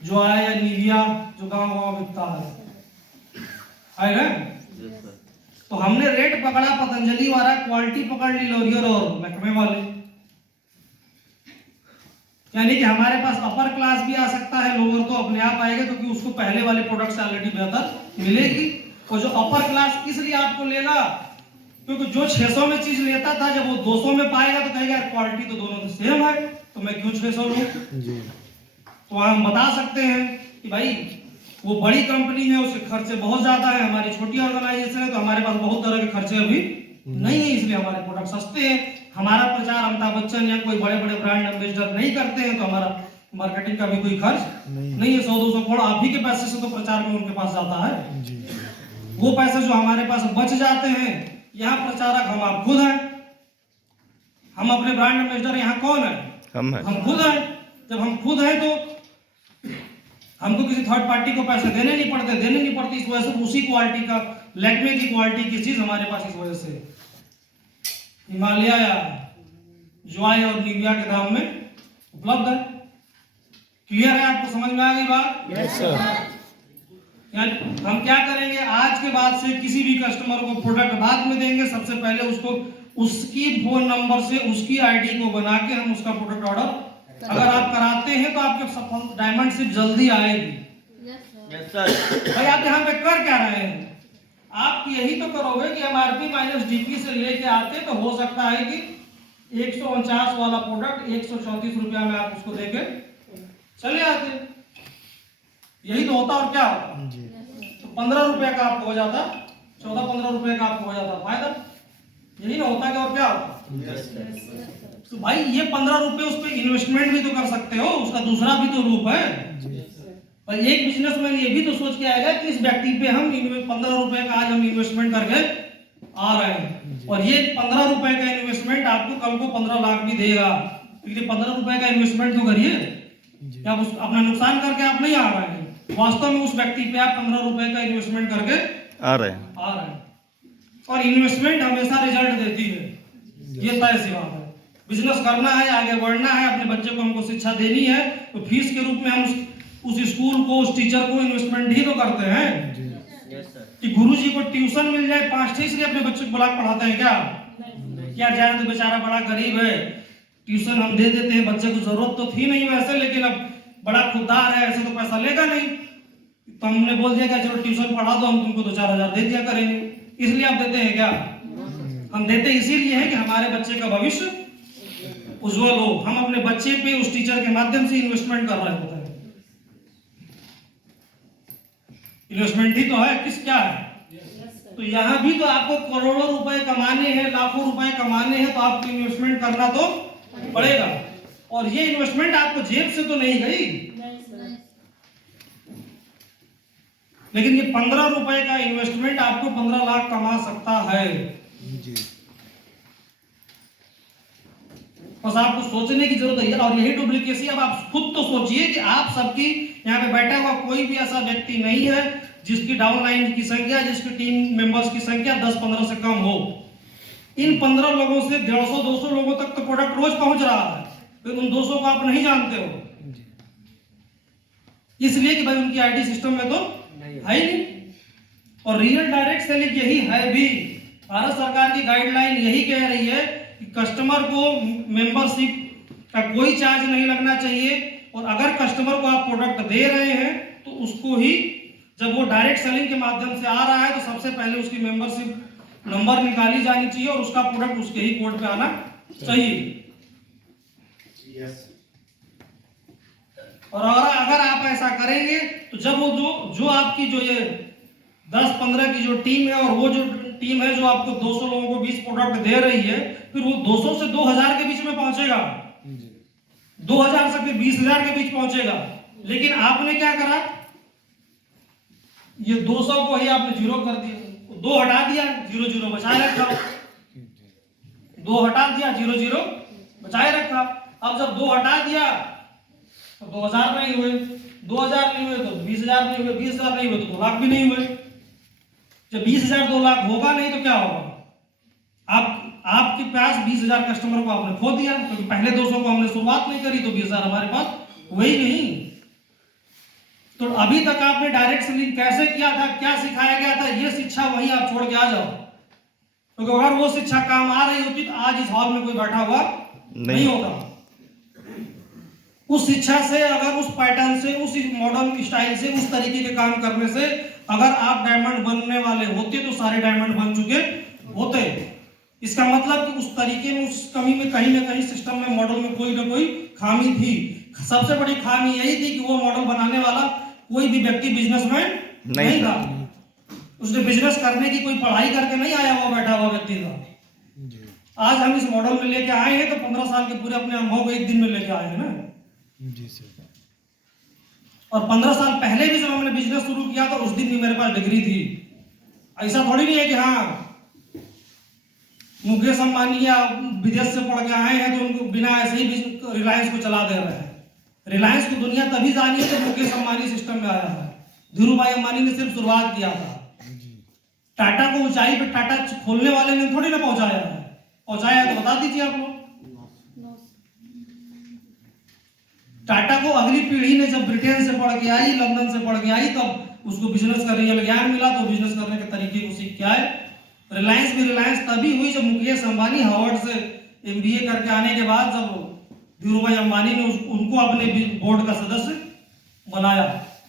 जॉय या निविया जो गांव गांव बिकता है ना। तो हमने रेट पकड़ा पतंजलि वाला, क्वालिटी पकड़ ली लोरियल और लैक्मे वाली। यानी कि हमारे पास अपर क्लास भी आ सकता है, लोअर तो अपने आप आएगा क्योंकि उसको पहले वाले प्रोडक्ट से ऑलरेडी बेहतर मिलेगी। और जो अपर क्लास इसलिए आपको लेगा क्योंकि जो 600 में चीज लेता था, जब वो 200 में पाएगा तो कहेगा क्वालिटी तो दोनों सेम है, तो मैं क्यों 600 लूं। तो हम बता सकते हैं कि भाई वो बड़ी कंपनी है, उसके खर्चे बहुत ज्यादा है, हमारी छोटी ऑर्गेनाइजेशन है तो हमारे पास बहुत तरह के खर्चे अभी नहीं है, इसलिए हमारे प्रोडक्ट सस्ते हैं। हमारा प्रचार अमिताभ बच्चन या कोई बड़े बड़े ब्रांड एम्बेसडर नहीं करते हैं, तो हमारा मार्केटिंग का भी कोई खर्च नहीं है। 100-200 करोड़ आप ही के पैसे से तो प्रचार में उनके पास जाता है। वो पैसे जो हमारे पास बच जाते हैं, यहाँ प्रचारक हम आप खुद हैं। हम अपने ब्रांड एम्बेसडर यहाँ कौन है? हम खुद हैं। जब हम खुद हैं तो हमको किसी थर्ड पार्टी को पैसे देने नहीं पड़ते। इस वजह से उसी क्वालिटी का लैक्मे की क्वालिटी की चीज हमारे पास इस वजह से हिमालय या जॉय और निविया के दाम में उपलब्ध है। क्लियर है? आपको समझ में आ गई बात? Yes sir. यानी हम क्या करेंगे, आज के बाद से किसी भी कस्टमर को प्रोडक्ट बाद में देंगे, सबसे पहले उसको उसकी फोन नंबर से उसकी आईडी को बना के हम उसका प्रोडक्ट ऑर्डर अगर आप कराते हैं तो आपके डायमंड सिर्फ जल्दी आएगी। Yes sir. भाई आप यहाँ पे कर क्या रहे हैं? आप यही तो करोगे कि एमआरपी माइनस डीपी से लेके आते तो हो सकता है कि 149 वाला प्रोडक्ट 134 रुपया में आप उसको देके चले आते। यही तो होता। और क्या होता? तो 15 रुपया का आपको हो जाता, 14-15 रुपये का आपको हो जाता फायदा। यही ना होता कि और क्या होता? तो भाई ये 15 रुपये उस पर इन्वेस्टमेंट भी तो कर सकते हो, उसका दूसरा भी तो रूप है। और एक बिजनेसमैन ये भी तो सोच के आएगा कि इस व्यक्ति पे हम 15 रुपए का आज हम इन्वेस्टमेंट करके आ रहे हैं, और ये 15 रुपए का इन्वेस्टमेंट आपको कल को 15 लाख भी देगा। लेकिन 15 रुपए का इन्वेस्टमेंट तो करिए, क्या उस अपना नुकसान करके आप नहीं आ रहे हैं, वास्तव में उस व्यक्ति पे आप 15 रुपए का इन्वेस्टमेंट करके आ रहे हैं। और इन्वेस्टमेंट हमेशा रिजल्ट देती है, ये तय सी बात है। बिजनेस करना है, आगे बढ़ना है, अपने बच्चे को हमको शिक्षा देनी है, तो फीस के रूप में हम उस स्कूल को, उस टीचर को इन्वेस्टमेंट ही तो करते हैं कि गुरुजी को ट्यूशन मिल जाए 5-6 इसलिए अपने बच्चे को बुला पढ़ाते हैं क्या जाए तो बेचारा बड़ा गरीब है, ट्यूशन हम दे देते हैं, बच्चे को जरूरत तो थी नहीं वैसे, लेकिन अब बड़ा खुददार है, ऐसे तो पैसा लेगा नहीं, तो हमने बोल दिया कि चलो ट्यूशन पढ़ा दो, हम तुमको 2-4 हजार दे दिया करेंगे, इसलिए आप देते हैं क्या? हम देते इसीलिए हैं कि हमारे बच्चे का भविष्य उज्जवल हो। हम अपने बच्चे पे उस टीचर के माध्यम से इन्वेस्टमेंट कर रहे होते हैं। इन्वेस्टमेंट ही तो है, किस क्या है? तो यहाँ भी तो आपको करोड़ों रुपए कमाने हैं, लाखों रुपए कमाने हैं, तो आपको इन्वेस्टमेंट करना तो पड़ेगा। और ये इन्वेस्टमेंट आपको जेब से तो नहीं गई, लेकिन ये 15 रुपए का इन्वेस्टमेंट आपको 15 लाख कमा सकता है। बस आपको सोचने की जरूरत है। और यही डुप्लीकेसी, अब आप खुद तो सोचिए कि आप सबकी यहाँ पे बैठा हुआ कोई भी ऐसा व्यक्ति नहीं है जिसकी डाउनलाइन की संख्या, जिसकी टीम मेंबर्स की संख्या 10-15 से कम हो। इन 15 लोगों से 150-200 लोगों तक तो प्रोडक्ट रोज पहुंच रहा है, फिर उन 200 को आप नहीं जानते हो, इसलिए कि भाई उनकी आईटी सिस्टम में तो है ही नहीं। और रियल डायरेक्ट सेलिंग यही है भी, भारत सरकार की गाइडलाइन यही कह रही है कि कस्टमर को मेंबरशिप का कोई चार्ज नहीं लगना चाहिए, और अगर कस्टमर को आप प्रोडक्ट दे रहे हैं तो उसको ही, जब वो डायरेक्ट सेलिंग के माध्यम से आ रहा है तो सबसे पहले उसकी मेंबरशिप नंबर निकाली जानी चाहिए और उसका प्रोडक्ट उसके ही कोड पे आना चाहिए। और अगर आप ऐसा करेंगे तो जब वो जो आपकी जो ये 10-15 की जो टीम है, और वो जो टीम है जो आपको 200 लोगों को 20 प्रोडक्ट दे रही है, फिर वो 200 से 2000 के बीच में पहुंचेगा, 2000 से फिर 20,000 के बीच पहुंचेगा। लेकिन आपने क्या करा, ये 200 को ही आपने 0 कर दिया, 2 हटा दिया, 0-0 बचाए रखा, 2 हटा दिया, 0-0 बचाए रखा। अब जब 2 हटा दिया तो 2000 नहीं हुए, 2000 नहीं हुए तो 20,000 नहीं हुए, 20,000 नहीं हुए तो 2 लाख भी नहीं हुए। जब 20,000 2 लाख होगा नहीं तो क्या होगा? आपके पास 20,000 कस्टमर को आपने खो दिया, क्योंकि पहले 200 को हमने शुरुआत नहीं करी, तो 20,000 हमारे पास वही नहीं। तो अभी तक आपने डायरेक्ट सेलिंग कैसे किया था, क्या सिखाया गया था, ये शिक्षा वहीं आप छोड़ के आ जाओ, क्योंकि अगर वो शिक्षा काम आ रही होती तो आज इस हॉल में कोई बैठा हुआ नहीं होगा। उस शिक्षा से, अगर उस पैटर्न से, उस मॉडर्न स्टाइल से, उस तरीके के काम करने से अगर आप डायमंड बनने वाले होते तो सारे डायमंड बन चुके होते। इसका मतलब कि उस तरीके में, उस कमी में, कहीं ना कहीं सिस्टम में, मॉडल में कोई ना कोई खामी थी। सबसे बड़ी खामी यही थी कि वो मॉडल बनाने वाला कोई भी व्यक्ति बिजनेसमैन नहीं था। उसने बिजनेस करने की कोई पढ़ाई करके नहीं आया हुआ बैठा हुआ व्यक्ति था। आज हम इस मॉडल में लेके आए हैं तो 15 साल के पूरे अपने अनुभव को एक दिन में लेके आए हैं ना जी सर। और 15 साल पहले भी जब हमने बिजनेस शुरू किया था उस दिन भी मेरे पास डिग्री थी। ऐसा थोड़ी नहीं है कि हाँ मुकेश अंबानी या विदेश से पढ़ के आए हैं तो उनको बिना ऐसे ही रिलायंस को चला दे रहे हैं। रिलायंस को दुनिया तभी जानी है जब मुकेश अंबानी सिस्टम में आया है। धीरू भाई अंबानी ने सिर्फ शुरुआत किया था। टाटा को ऊंचाई पे टाटा खोलने वाले ने थोड़ी ना पहुंचाया है। पहुंचाया तो बता दीजिए आप लोग। टाटा को अगली पीढ़ी ने जब ब्रिटेन से पढ़ के आई, लंदन से पढ़ के आई, तब उसको बिजनेस का रियल ज्ञान मिला तो बिजनेस करने के तरीके को सीख के आए। रिलायंस भी रिलायंस तभी हुई जब मुकेश अंबानी हार्वर्ड से MBA करके आने के बाद जब धीरू भाई अंबानी ने उनको अपने बोर्ड का सदस्य बनाया।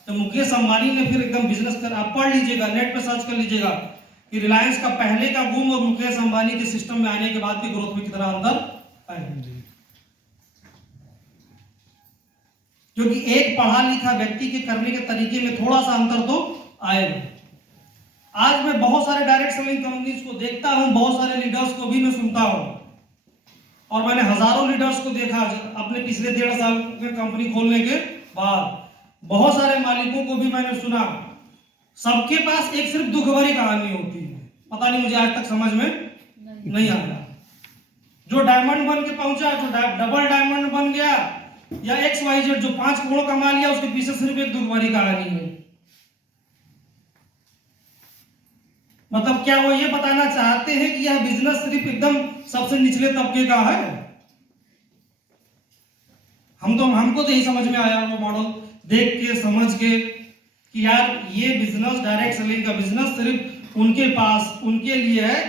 तो मुकेश अंबानी ने फिर एकदम बिजनेस कर, आप पढ़ लीजिएगा, नेट पे सर्च कर लीजिएगा कि रिलायंस का पहले का बूम और मुकेश अंबानी के सिस्टम में आने के बाद की ग्रोथ में कितना अंतर है। क्योंकि एक पढ़ा लिखा व्यक्ति के करने के तरीके में थोड़ा सा अंतर तो आएगा। आज मैं बहुत सारे डायरेक्ट सेलिंग कंपनीज को देखता हूं, बहुत सारे लीडर्स को भी मैं सुनता हूं, और मैंने हजारों लीडर्स को देखा अपने पिछले 1.5 साल में कंपनी खोलने के बाद बहुत सारे मालिकों को भी मैंने सुना, सबके पास एक सिर्फ दुख भरी कहानी होती है। पता नहीं, मुझे आज तक समझ में नहीं आया। जो डायमंड बन के पहुंचा, जो डबल डायमंड बन गया, या XYZ जो 5 करोड़ कमा लिया, उसके पीछे सिर्फ एक दुख भरी कहानी है। मतलब क्या वो ये बताना चाहते हैं कि यह बिजनेस सिर्फ एकदम सबसे निचले तबके का है? हमको तो यही समझ में आया वो मॉडल देख के, समझ के, कि यार ये बिजनेस, डायरेक्ट सेलिंग का बिजनेस सिर्फ उनके पास, उनके लिए है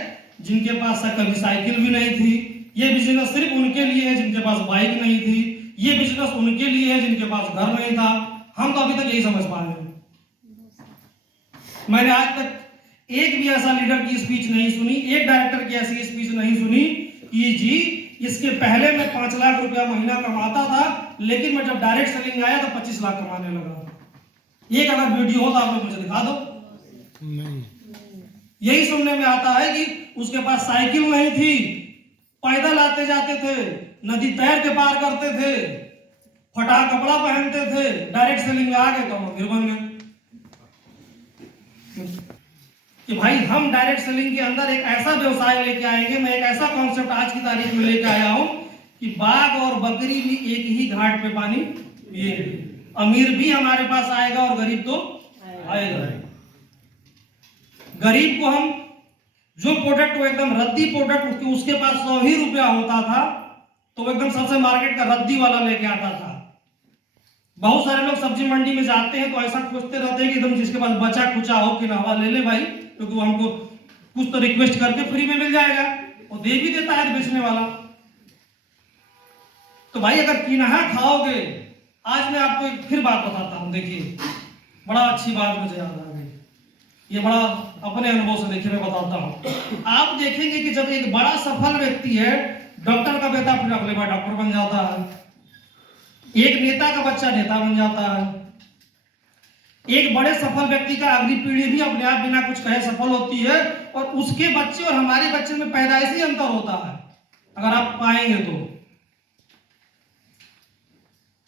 जिनके पास कभी साइकिल भी नहीं थी। ये बिजनेस सिर्फ उनके लिए है जिनके पास बाइक नहीं थी। ये बिजनेस उनके लिए है जिनके पास घर नहीं था। हम तो अभी तक यही समझ पा रहे हैं। मैंने आज तक एक भी ऐसा लीडर की स्पीच नहीं सुनी, एक डायरेक्टर की ऐसी स्पीच नहीं सुनी कि जी इसके पहले मैं 5 लाख रुपया महीना कमाता था, लेकिन मैं जब डायरेक्ट सेलिंग आया तो 25 लाख कमाने लगा। एक अगर वीडियो हो तो आप लोग मुझे दिखा दो। नहीं, यही सुनने में आता है कि उसके पास साइकिल नहीं थी, पैदल आते जाते थे, नदी तैर के पार करते थे, फटा कपड़ा पहनते थे, डायरेक्ट सेलिंग आ गए तो हम अमीर बन गए। कि भाई हम डायरेक्ट सेलिंग के अंदर एक ऐसा व्यवसाय लेके आएंगे, मैं एक ऐसा कॉन्सेप्ट आज की तारीख में लेके आया हूं कि बाघ और बकरी भी एक ही घाट पे पानी पिए। अमीर भी हमारे पास आएगा और गरीब तो आएगा। गरीब को हम जो प्रोडक्ट, वो एकदम रद्दी प्रोडक्ट, उसके पास 100 ही रुपया होता था तो वो एकदम सबसे मार्केट का रद्दी वाला लेके आता था। बहुत सारे लोग सब्जी मंडी में जाते हैं तो ऐसा खोजते रहते हैं कि एकदम जिसके पास बचा खुचा हो कि नवा ले ले भाई, क्योंकि वो हमको कुछ तो रिक्वेस्ट करके फ्री में मिल जाएगा, और दे भी देता है बेचने वाला। तो भाई अगर किनाहा खाओगे, आज मैं आपको एक फिर बात बताता हूं। देखिए, बड़ा अच्छी बात मुझे याद आ गई, ये बड़ा अपने अनुभव से देखिए मैं बताता हूं। आप देखेंगे कि जब एक बड़ा सफल व्यक्ति है, डॉक्टर का बेटा अपने अगले बार डॉक्टर बन जाता है, एक नेता का बच्चा नेता बन जाता है, एक बड़े सफल व्यक्ति का अगली पीढ़ी भी अपने आप बिना कुछ कहे सफल होती है, और उसके बच्चे और हमारे बच्चे में पैदाइशी अंतर होता है, अगर आप पाएंगे तो।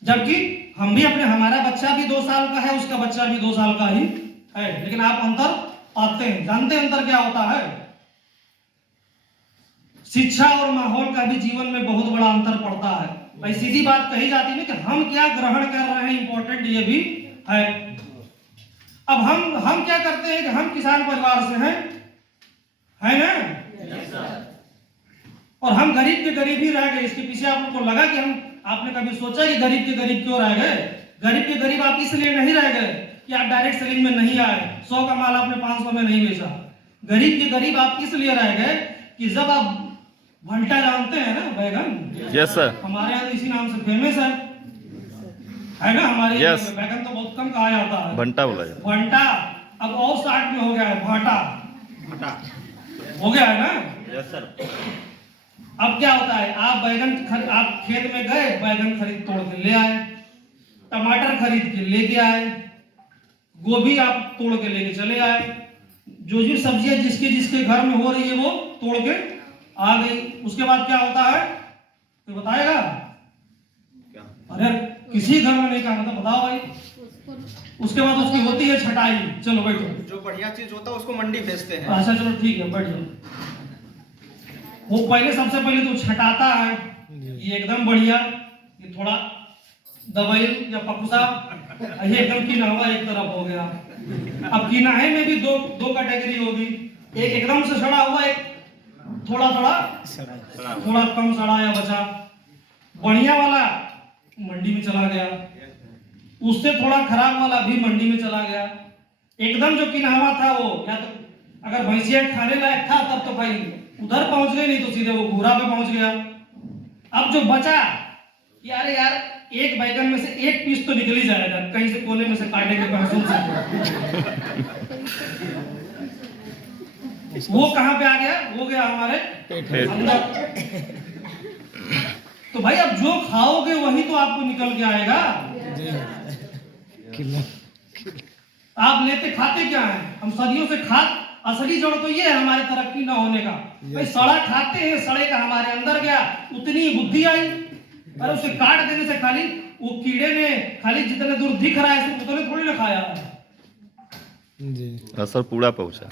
जबकि हम भी अपने, हमारा बच्चा भी 2 साल का है, उसका बच्चा भी 2 साल का ही है, लेकिन आप अंतर पाते हैं। जानते हैं अंतर क्या होता है? शिक्षा और माहौल का भी जीवन में बहुत बड़ा अंतर पड़ता है। भाई सीधी बात कही जाती है ना कि हम क्या ग्रहण कर रहे हैं, इंपॉर्टेंट ये भी है। अब हम क्या करते हैं कि हम किसान परिवार से हैं, है ना? और हम गरीब के गरीब ही रह गए। इसके पीछे आप लोगों को लगा कि आपने कभी सोचा कि गरीब के गरीब क्यों रह गए? गरीब के गरीब आप इसलिए नहीं रह गए कि आप डायरेक्ट सेलिंग में नहीं आए, 100 का माल आपने 500 में नहीं बेचा। गरीब के गरीब आप इसलिए रह गए कि जब आप भंटा जानते हैं ना, बैगन, यस सर, हमारे यहाँ इसी नाम से फेमस है ना हमारे यहाँ Yes. बैगन तो बहुत कम कहा जाता है, भंटा बोला जाता भंटा। अब और 60 में हो गया है भाटा, हो गया है ना? Yes sir. अब क्या होता है, आप खेत में गए, बैगन खरीद तोड़ के ले आए, टमाटर खरीद के लेके आए, गोभी आप तोड़ के लेके चले आए, जो सब्जियां जिसके घर में हो रही है वो तोड़ के आ गई। उसके बाद क्या होता है, कोई बताएगा? अरे किसी घर में नहीं काम होता, बताओ भाई। उसके बाद उसकी होती है छटाई। चलो बैठो, जो बढ़िया चीज होता है उसको मंडी भेजते हैं। अच्छा चलो ठीक है, बैठ जाओ। वो सबसे पहले तो छटाता है, ये एकदम बढ़िया, ये थोड़ा दवाई या पकुसा, ये एकदम किनावा एक तरफ हो गया। अब किनाहे में भी दो कैटेगरी होगी, एक एकदम से सड़ा हुआ, एक थोड़ा कम सड़ा या बचा। बढ़िया वाला मंडी में चला गया, उससे थोड़ा खराब वाला भी मंडी में चला गया। एकदम जो किनावा था वो, या तो अगर भैंसिया खाने लायक था तब तो भाई उधर पहुंच गए, नहीं तो सीधे वो घूरा पे पहुंच गया। अब जो बचा, यार एक बैगन में से एक पीस तो निकल ही जाएगा, कहीं से कोने में से काटने के महसूस से वो कहां पे आ गया? वो गया हमारे अंदर। तो भाई अब जो खाओगे वही तो आपको निकल के आएगा। आप लेते खाते क्या है? हम सदियों से असली जड़ तो ये है हमारे तरक्की ना होने का। भाई सड़ा खाते हैं, सड़े का हमारे अंदर गया, उतनी बुद्धि आई, और उसे काट देने से खाली वो कीड़े ने खाली जितने दूर दिख रहा है सिर्फ उतने थोड़ी ना खाया है। जी असर पूरा पहुंचा।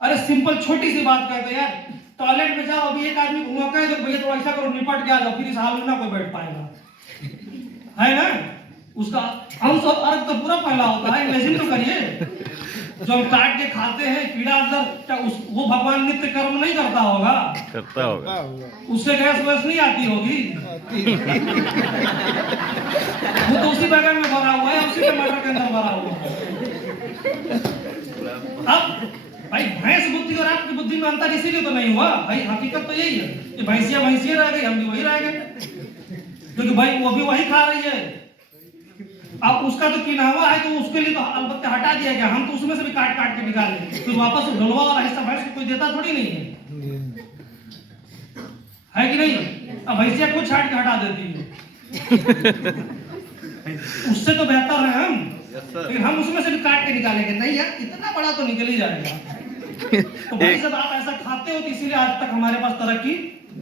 अरे सिंपल छोटी सी बात कहते हैं यार, टॉयलेट में जाओ, अभी एक आदमी घुमा के तो भैया थोड़ा ऐसा करो, निपट के आ जाओ, फिर इस हाल में ना कोई बैठ पाएगा, है ना। उसका हम सब अर्थ तो पूरा पहला होता है, इमेजिन तो करिए। जो हम काट के खाते हैं कीड़ा अंदर, क्या वो भगवान नित्य कर्म नहीं करता होगा? करता होगा। उससे गैस वैस नहीं आती होगी? वो तो उसी बैगन में भरा हुआ है, उसी टमाटर के अंदर भरा हुआ है। अब भाई भैंस बुद्धि और आपकी बुद्धि में अंतर इसीलिए तो नहीं हुआ भाई, हकीकत तो यही है कि भैंसिया भैंसिया रह गई, हम भी वही रह गए, क्योंकि भाई वो भी वही खा रही है। अब उसका तो किनावा है तो उसके लिए तो अलबत्ता हटा दिया गया, हम तो उसमें से भी काट काट के निकाल लेंगे, फिर वापस ढलवा वाला हिस्सा भैंस को कोई देता थोड़ी नहीं है कि नहीं? अब भैंसिया खुद छाट के हटा देती है, उससे तो बेहतर है हम, लेकिन हम उसमें से भी काट के निकालेंगे नहीं यार, इतना बड़ा तो निकल ही जाएगा। तो भाई जब आप ऐसा खाते हो तो इसीलिए आज तक हमारे पास तरक्की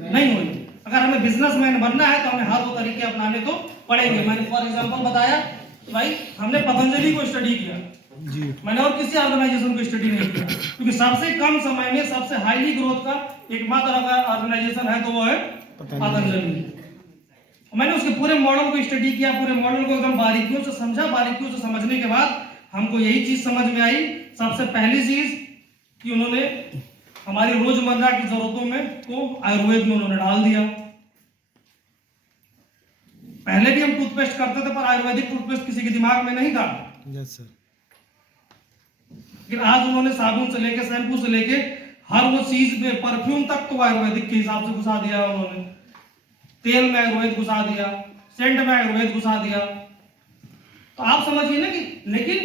नहीं हुई। अगर हमें बिजनेसमैन बनना है तो हमें हर वो तरीके अपनाने तो पड़ेंगे। मैंने फॉर एग्जांपल बताया कि भाई हमने पतंजलि को स्टडी किया जी मैंने, और किसी ऑर्गेनाइजेशन को स्टडी नहीं किया, क्योंकि सबसे कम समय में सबसे हाईली ग्रोथ का एकमात्र ऑर्गेनाइजेशन है तो वो है पतंजलि। मैंने उसके पूरे मॉडल को स्टडी किया, पूरे मॉडल को एकदम बारीकियों से समझा। बारीकियों से समझने के बाद हमको यही चीज समझ में आई, सबसे पहली चीज कि उन्होंने हमारी रोजमर्रा की जरूरतों में को आयुर्वेद में उन्होंने डाल दिया। पहले भी हम टूथपेस्ट करते थे पर आयुर्वेदिक टूथपेस्ट किसी के दिमाग में नहीं था। Yes sir. लेकिन आज उन्होंने साबुन से लेके शैम्पू से लेके हर वो चीज में, परफ्यूम तक तो आयुर्वेदिक के हिसाब से घुसा दिया उन्होंने, तेल में आयुर्वेद घुसा दिया, सेंट में आयुर्वेद घुसा दिया। तो आप समझिए ना कि, लेकिन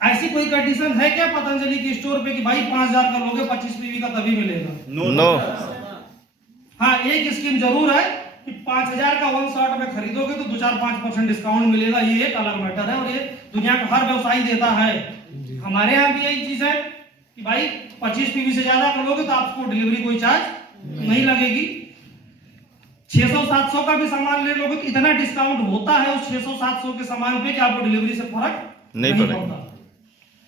ऐसी कोई कंडीशन है क्या पतंजलि के स्टोर पे कि भाई 5000 का लोगे 25 पीवी का तभी मिलेगा? नो। हाँ, एक स्कीम जरूर है कि 5000 का वन शॉट में खरीदोगे तो 2-4-5% डिस्काउंट मिलेगा, ये एक अलग मैटर है और ये दुनिया का हर व्यवसायी देता है। हमारे यहाँ भी यही चीज है कि भाई 25 पीवी से ज्यादा का लोगे तो आपको डिलीवरी कोई चार्ज नहीं लगेगी। 600-700 का भी सामान ले लोगे तो इतना डिस्काउंट होता है उस 600-700 के सामान पे कि आपको डिलीवरी से फर्क नहीं पड़ता,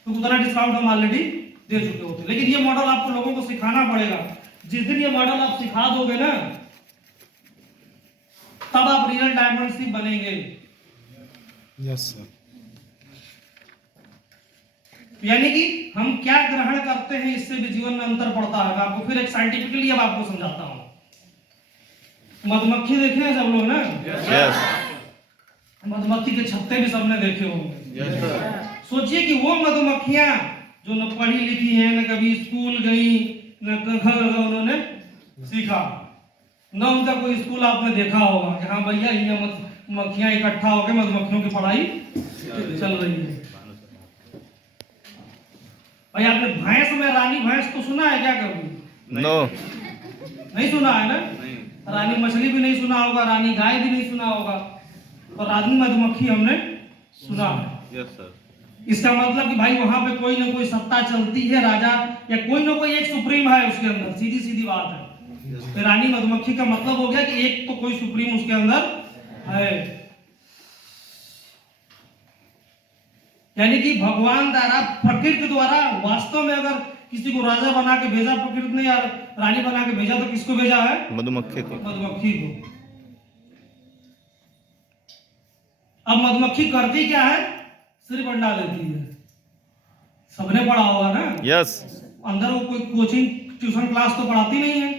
तो उतना डिस्काउंट हम ऑलरेडी दे चुके होते। लेकिन ये मॉडल आपको लोगों को सिखाना पड़ेगा। जिस दिन ये मॉडल आप सिखा दोगे ना, तब आप रियल डायमंड सिंह बनेंगे। Yes sir. यानी कि हम क्या ग्रहण करते हैं इससे भी जीवन में अंतर पड़ता है। मैं आपको फिर एक साइंटिफिकली अब आपको समझाता हूं। मधुमक्खी देखे हैं सब लोग ना? यस। मधुमक्खी के छत्ते भी सबने देखे होंगे। सोचिए कि वो मधुमक्खियां जो न पढ़ी लिखी हैं, न कभी स्कूल गई, न उन्होंने सीखा, न उनका कोई स्कूल आपने देखा होगा कि हाँ भैया ये मधुमक्खियां इकट्ठा होकर मधुमक्खियों की पढ़ाई चल रही है। भाई आपने भैंस में रानी भैंस तो सुना है क्या कभी? नो। नहीं सुना है ना? रानी मछली भी नहीं सुना होगा, रानी गाय भी नहीं सुना होगा, और रानी मधुमक्खी हमने सुना है। Yes sir. इसका मतलब कि भाई वहां पे कोई ना कोई सत्ता चलती है, राजा या कोई ना कोई एक सुप्रीम है उसके अंदर, सीधी सीधी बात है। तो रानी मधुमक्खी का मतलब हो गया कि एक तो कोई सुप्रीम उसके अंदर है। यानी कि भगवान द्वारा, प्रकृति द्वारा, वास्तव में अगर किसी को राजा बना के भेजा प्रकृति ने या रानी बना के भेजा तो किसको भेजा है? मधुमक्खी को। मधुमक्खी को। अब मधुमक्खी करती क्या है? सिर्फ अंडा देती है। सबने पढ़ा होगा ना? यस। अंदर वो कोई कोचिंग ट्यूशन क्लास तो पढ़ाती नहीं है।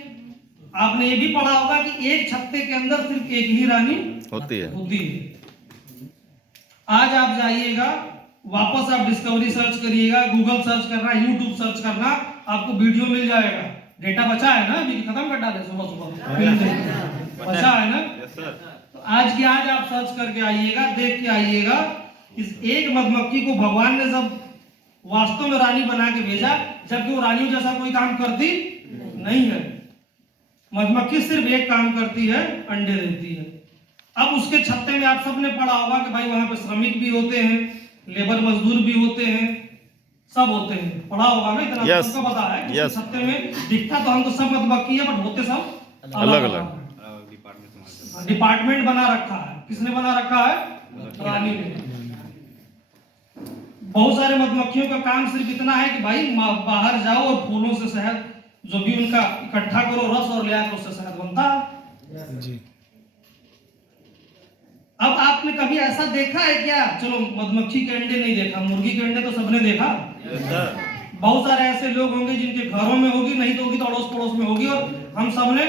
आपने ये भी पढ़ा होगा कि एक छत्ते के अंदर सिर्फ एक ही रानी होती है। आज आप जाइएगा, वापस आप डिस्कवरी सर्च करिएगा, गूगल सर्च करना, यूट्यूब सर्च करना, आपको वीडियो मिल जाएगा। डेटा बचा है ना? अभी खत्म कर डाले सुबह सुबह, बचा है ना? तो आज की आज आप सर्च करके आइएगा, देख के आइएगा। इस एक मधुमक्खी को भगवान ने जब वास्तव में रानी बना के भेजा, जबकि वो रानियों जैसा कोई काम करती नहीं है। मधुमक्खी सिर्फ एक काम करती है, अंडे देती है। अब उसके छत्ते में आप सबने पढ़ा होगा कि भाई वहां पे श्रमिक भी होते हैं, लेबर मजदूर भी होते हैं, सब होते हैं, पढ़ा होगा ना? इतना सबको पता है कि छत्ते में दिखता तो हम तो सब मधुमक्खी है, बट होते सब अलग अलग डिपार्टमेंट बना रखा है। किसने बना रखा है? रानी में। बहुत सारे मधुमक्खियों का काम सिर्फ इतना है कि भाई बाहर जाओ और फूलों से शहद जो भी उनका इकट्ठा करो रस और ले आकर उससे शहद बनता है। जी। अब आपने कभी ऐसा देखा है क्या? चलो मधुमक्खी के अंडे नहीं देखा, मुर्गी के अंडे तो सबने देखा। बहुत सारे ऐसे लोग होंगे जिनके घरों में होगी, नहीं तो होगी तो अड़ोस पड़ोस में होगी, और हम सबने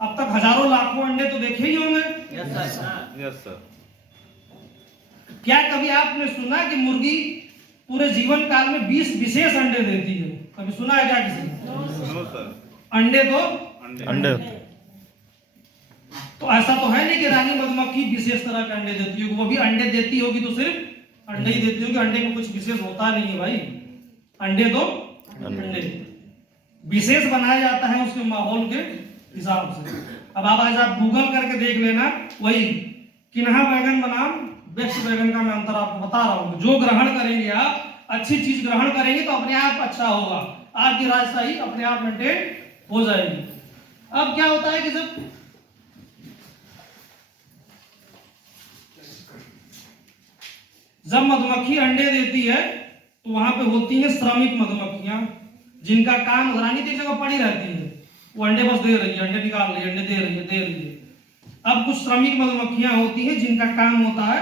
अब तक हजारों लाखों अंडे तो देखे ही होंगे। Yes sir. क्या कभी आपने सुना कि मुर्गी पूरे जीवन काल में 20 विशेष अंडे देती है? कभी सुना है क्या किसी ने? अंडे तो अंडे तो ऐसा तो है नहीं कि रानी मधुमक्खी विशेष तरह के अंडे देती होगी। वो भी अंडे देती होगी तो सिर्फ अंडे ही देती होगी, अंडे में कुछ विशेष होता नहीं है भाई। अंडे तो अंडे विशेष बनाया जाता है उसके माहौल के हिसाब से। अब आप गूगल करके देख लेना, वही किन्हा बैगन बनाम बेस्ट बैगन का मैं अंतर आपको बता रहा हूँ। जो ग्रहण करेंगे आप, अच्छी चीज ग्रहण करेंगे तो अपने आप अच्छा होगा, आपकी राजशाही अपने आप मेंटेन हो जाएगी। अब क्या होता है कि जब मधुमक्खी अंडे देती है तो वहां पे होती है श्रमिक मधुमक्खियां, जिनका काम रानी की जगह पड़ी रहती है, वो अंडे बस दे रही है, अंडे निकाल रही है, अंडे दे रही है। अब कुछ श्रमिक मधुमक्खियां होती है जिनका काम होता है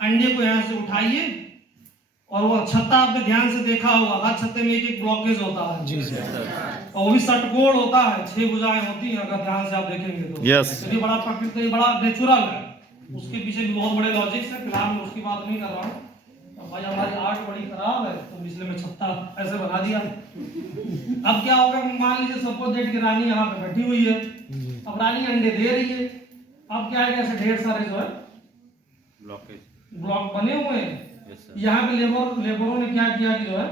अंडे को यहाँ से उठाइए, और वो छत्ता आपने ध्यान से देखा होगा, हर छत्ते में एक ब्लॉकेज होता है जी सर। और वो भी षटकोण होता है, 6 भुजाएं होती हैं अगर ध्यान से आप देखेंगे तो। यस। ये बड़ा प्रकृति, बड़ा नेचुरल है, उसके पीछे भी बहुत बड़े लॉजिक्स है। फिलहाल मैं उसकी बात नहीं कर रहा हूँ। तो भाई हमारी आर्ट बड़ी खराब है तो इसलिए मैं छत्ता ऐसे बना दिया। अब क्या होगा, मान लीजिए सपोज दैट की रानी यहाँ पे बैठी हुई है, अब रानी अंडे दे रही है। अब क्या है, ऐसे ढेर सारे जो है ब्लॉक बने हुए हैं। यहाँ पे लेबरों ने क्या किया कि जो है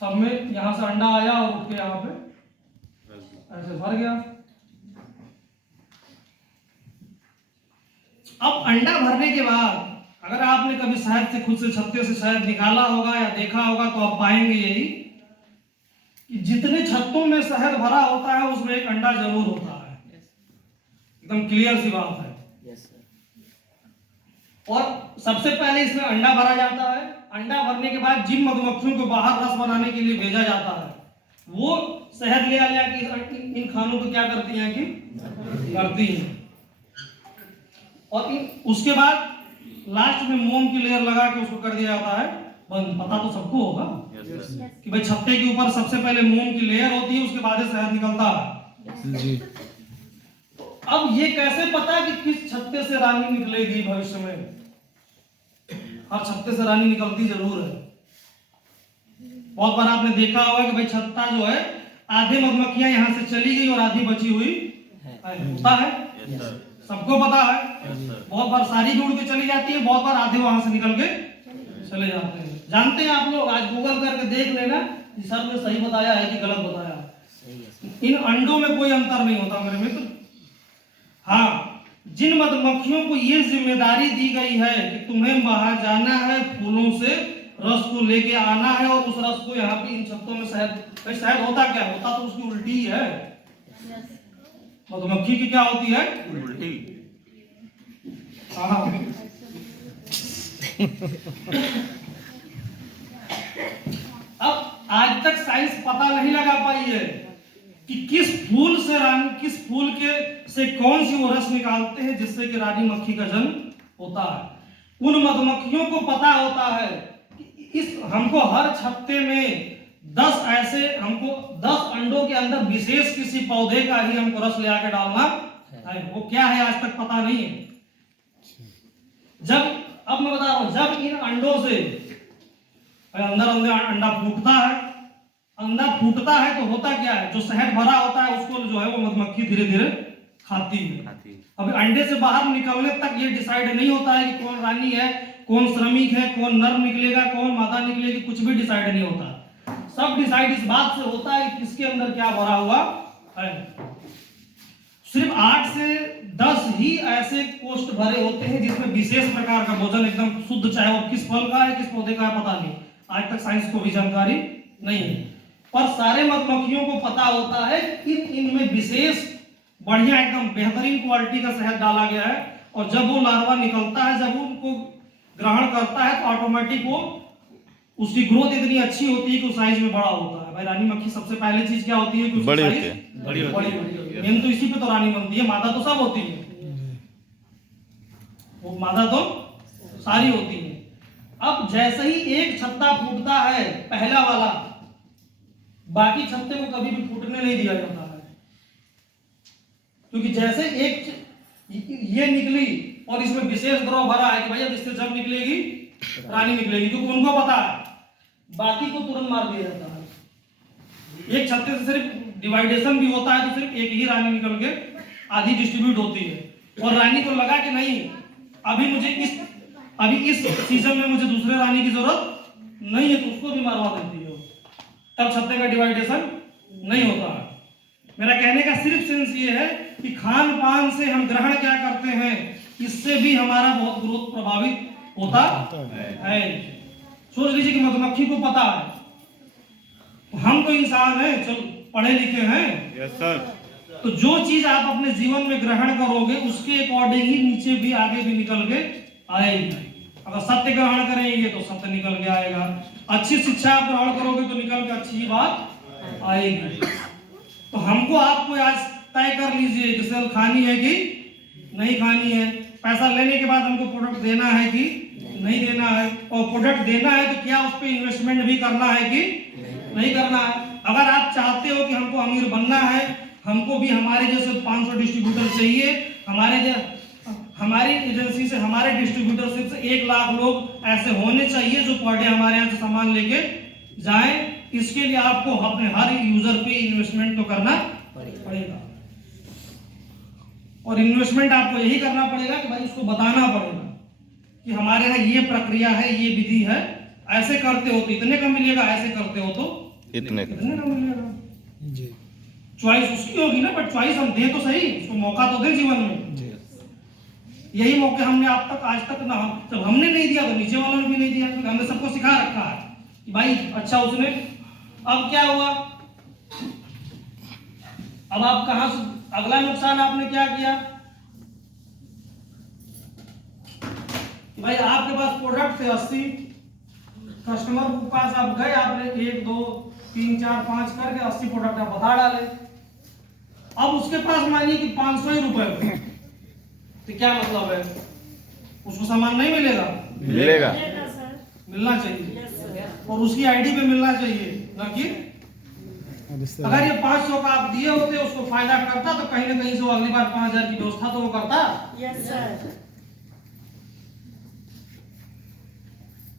सब में यहाँ से अंडा आया और उठ के यहाँ पे ऐसे भर गया। अब अंडा भरने के बाद अगर आपने कभी शहद से खुद से छत्ते से शहद निकाला होगा या देखा होगा तो आप पाएंगे यही कि जितने छत्तों में शहद भरा होता है उसमें एक अंडा जरूर होता है। एकदम क्लियर सी बात है। और सबसे पहले इसमें अंडा भरा जाता है। अंडा भरने के बाद जिन मधुमक्खियों को बाहर रस बनाने के लिए भेजा जाता है, वो शहद ले आया कि इन खानों को क्या करती हैं कि करती हैं, और उसके बाद लास्ट में मोम की लेयर लगा के उसको कर दिया जाता है बंद। पता तो सबको होगा कि भाई छत्ते के ऊपर सबसे पहले मोम की लेयर होती है, उसके बाद शहद निकलता है जी। अब ये कैसे पता कि किस छत्ते से रानी निकलेगी भविष्य में? हर छत्ते से रानी निकलती जरूर है। बहुत बार आपने देखा होगा कि भाई छत्ता जो है, आधे मधुमक्खियां यहाँ से चली गई और आधी बची हुई होता है, सबको पता है। बहुत बार सारी भी उड़ के चली जाती है, बहुत बार आधे वहां से निकल के चले जाते हैं। जानते हैं आप लोग, आज गूगल करके देख लेना कि सर ने सही बताया है कि गलत बताया। इन अंडों में कोई अंतर नहीं होता मेरे मित्र। हाँ, जिन मधुमक्खियों को ये जिम्मेदारी दी गई है कि तुम्हें बाहर जाना है, फूलों से रस को लेके आना है और उस रस को यहाँ पे इन छत्तों में शहद होता क्या होता तो उसकी उल्टी ही है। मधुमक्खी की क्या होती है? उल्टी। हाँ। अब आज तक साइंस पता नहीं लगा पाई है कि किस फूल से कौन सी वो रस निकालते हैं जिससे कि रानी मक्खी का जन्म होता है। उन मधुमक्खियों को पता होता है कि हमको हर छत्ते में 10 अंडों के अंदर विशेष किसी पौधे का ही हमको रस ले आके डालना है। वो क्या है आज तक पता नहीं है। अब मैं बता रहा हूं, जब इन अंडों से अंदर अंडा फूटता है तो होता क्या है, जो शहद भरा होता है उसको जो है वो मधुमक्खी धीरे धीरे खाती है। अब अंडे से बाहर निकलने तक ये डिसाइड नहीं होता है कि कौन रानी है, कौन श्रमिक है, कौन नर निकलेगा, कौन मादा निकलेगी, कुछ भी डिसाइड नहीं होता। सब डिसाइड इस बात से होता है कि किसके अंदर क्या भरा हुआ है। सिर्फ 8 से 10 ही ऐसे कोष्ठ भरे होते हैं जिसमें विशेष प्रकार का भोजन एकदम शुद्ध, चाहे वो किस फल का है किस पौधे का है पता नहीं, आज तक साइंस को भी जानकारी नहीं है। पर सारे मधुमक्खियों को पता होता है कि इनमें विशेष बढ़िया एकदम बेहतरीन क्वालिटी का शहद डाला गया है और जब वो लार्वा निकलता है, जब वो उनको ग्रहण करता है, तो ऑटोमेटिक वो उसकी ग्रोथ इतनी अच्छी होती है कि वो साइज में बड़ा होता है। भाई रानी मक्खी सबसे पहले चीज क्या होती है कि उसकी बड़ी साइज होती है। बड़ी होती है। मेन तो इसी पे तो रानी बनती है, मादा तो सब होती है, वो मादा तो सारी होती है। अब जैसे ही एक छत्ता फूटता है पहला वाला, बाकी छत्ते को कभी भी फूटने नहीं दिया जाता है, क्योंकि जैसे एक ये निकली और इसमें विशेष द्रव भरा है कि भाई अब इससे जब निकलेगी रानी निकलेगी, क्योंकि उनको पता है, बाकी को तुरंत मार दिया जाता है। एक छत्ते से सिर्फ डिवाइडेशन भी होता है तो सिर्फ एक ही रानी निकल के आधी डिस्ट्रीब्यूट होती है, और रानी को लगा कि नहीं अभी इस सीजन में मुझे दूसरे रानी की जरूरत नहीं है, तो उसको भी मरवा देती है, तब छत्ते का डिवाइडेशन नहीं होता है। मेरा कहने का सिर्फ सेंस ये है कि खान पान से हम ग्रहण क्या करते हैं, इससे भी हमारा बहुत ग्रोथ प्रभावित होता है। सोच लीजिए कि मधुमक्खी को पता है, हम तो इंसान हैं, चल पढ़े लिखे हैं, यस सर। तो जो चीज आप अपने जीवन में ग्रहण करोगे उसके अकॉर्डिंग ही नीचे भी आगे भी निकल के आएगी। अगर सत्य ग्रहण करेंगे तो सत्य निकल के आएगा, अच्छी शिक्षा आप ग्रहण करोगे तो निकल के अच्छी बात आएगी। तो हमको आपको आज तय कर लीजिए कि सेल खानी है कि नहीं खानी है, पैसा लेने के बाद हमको प्रोडक्ट देना है कि नहीं देना है, और प्रोडक्ट देना है तो क्या उस पर इन्वेस्टमेंट भी करना है कि नहीं करना है। अगर आप चाहते हो कि हमको अमीर बनना है, हमको भी हमारे जैसे 500 डिस्ट्रीब्यूटर चाहिए, हमारी एजेंसी से, हमारे डिस्ट्रीब्यूटरशिप से 1 लाख लोग ऐसे होने चाहिए जो पर डे हमारे यहाँ से सामान लेके जाएं। इसके लिए आपको अपने हर यूजर पे इन्वेस्टमेंट तो करना पड़ेगा, और इन्वेस्टमेंट आपको यही करना पड़ेगा कि भाई उसको बताना पड़ेगा कि हमारे यहाँ ये प्रक्रिया है, ये विधि है, ऐसे करते हो तो इतने का मिलेगा, ऐसे करते हो तो इतने का मिलेगा। जी चॉइस उसकी होगी ना, बट चॉइस हम दें तो सही, उसको मौका तो दें जीवन में। जी यही मौके हमने आज तक ना, जब हमने नहीं दिया तो नीचे वालों ने भी नहीं दिया, क्योंकि हमने सबको सिखा रखा है कि भाई अच्छा उसने। अब क्या हुआ, अब आप कहां से अगला नुकसान आपने क्या किया कि भाई आपके पास प्रोडक्ट थे 80, कस्टमर के पास आप गए, आपने 1 2 3 4 5 करके 80 प्रोडक्ट आप बता डाले। अब उसके पास मानिए कि 500 ही रुपए, तो क्या मतलब है, उसको सामान नहीं मिलेगा, मिलेगा, मिलना चाहिए, और उसकी आईडी पे मिलना चाहिए, ना कि अगर ये 500 का आप दिए होते उसको फायदा करता तो कहीं ना कहीं से वो अगली बार 5000 की व्यवस्था तो वो करता। Yes sir.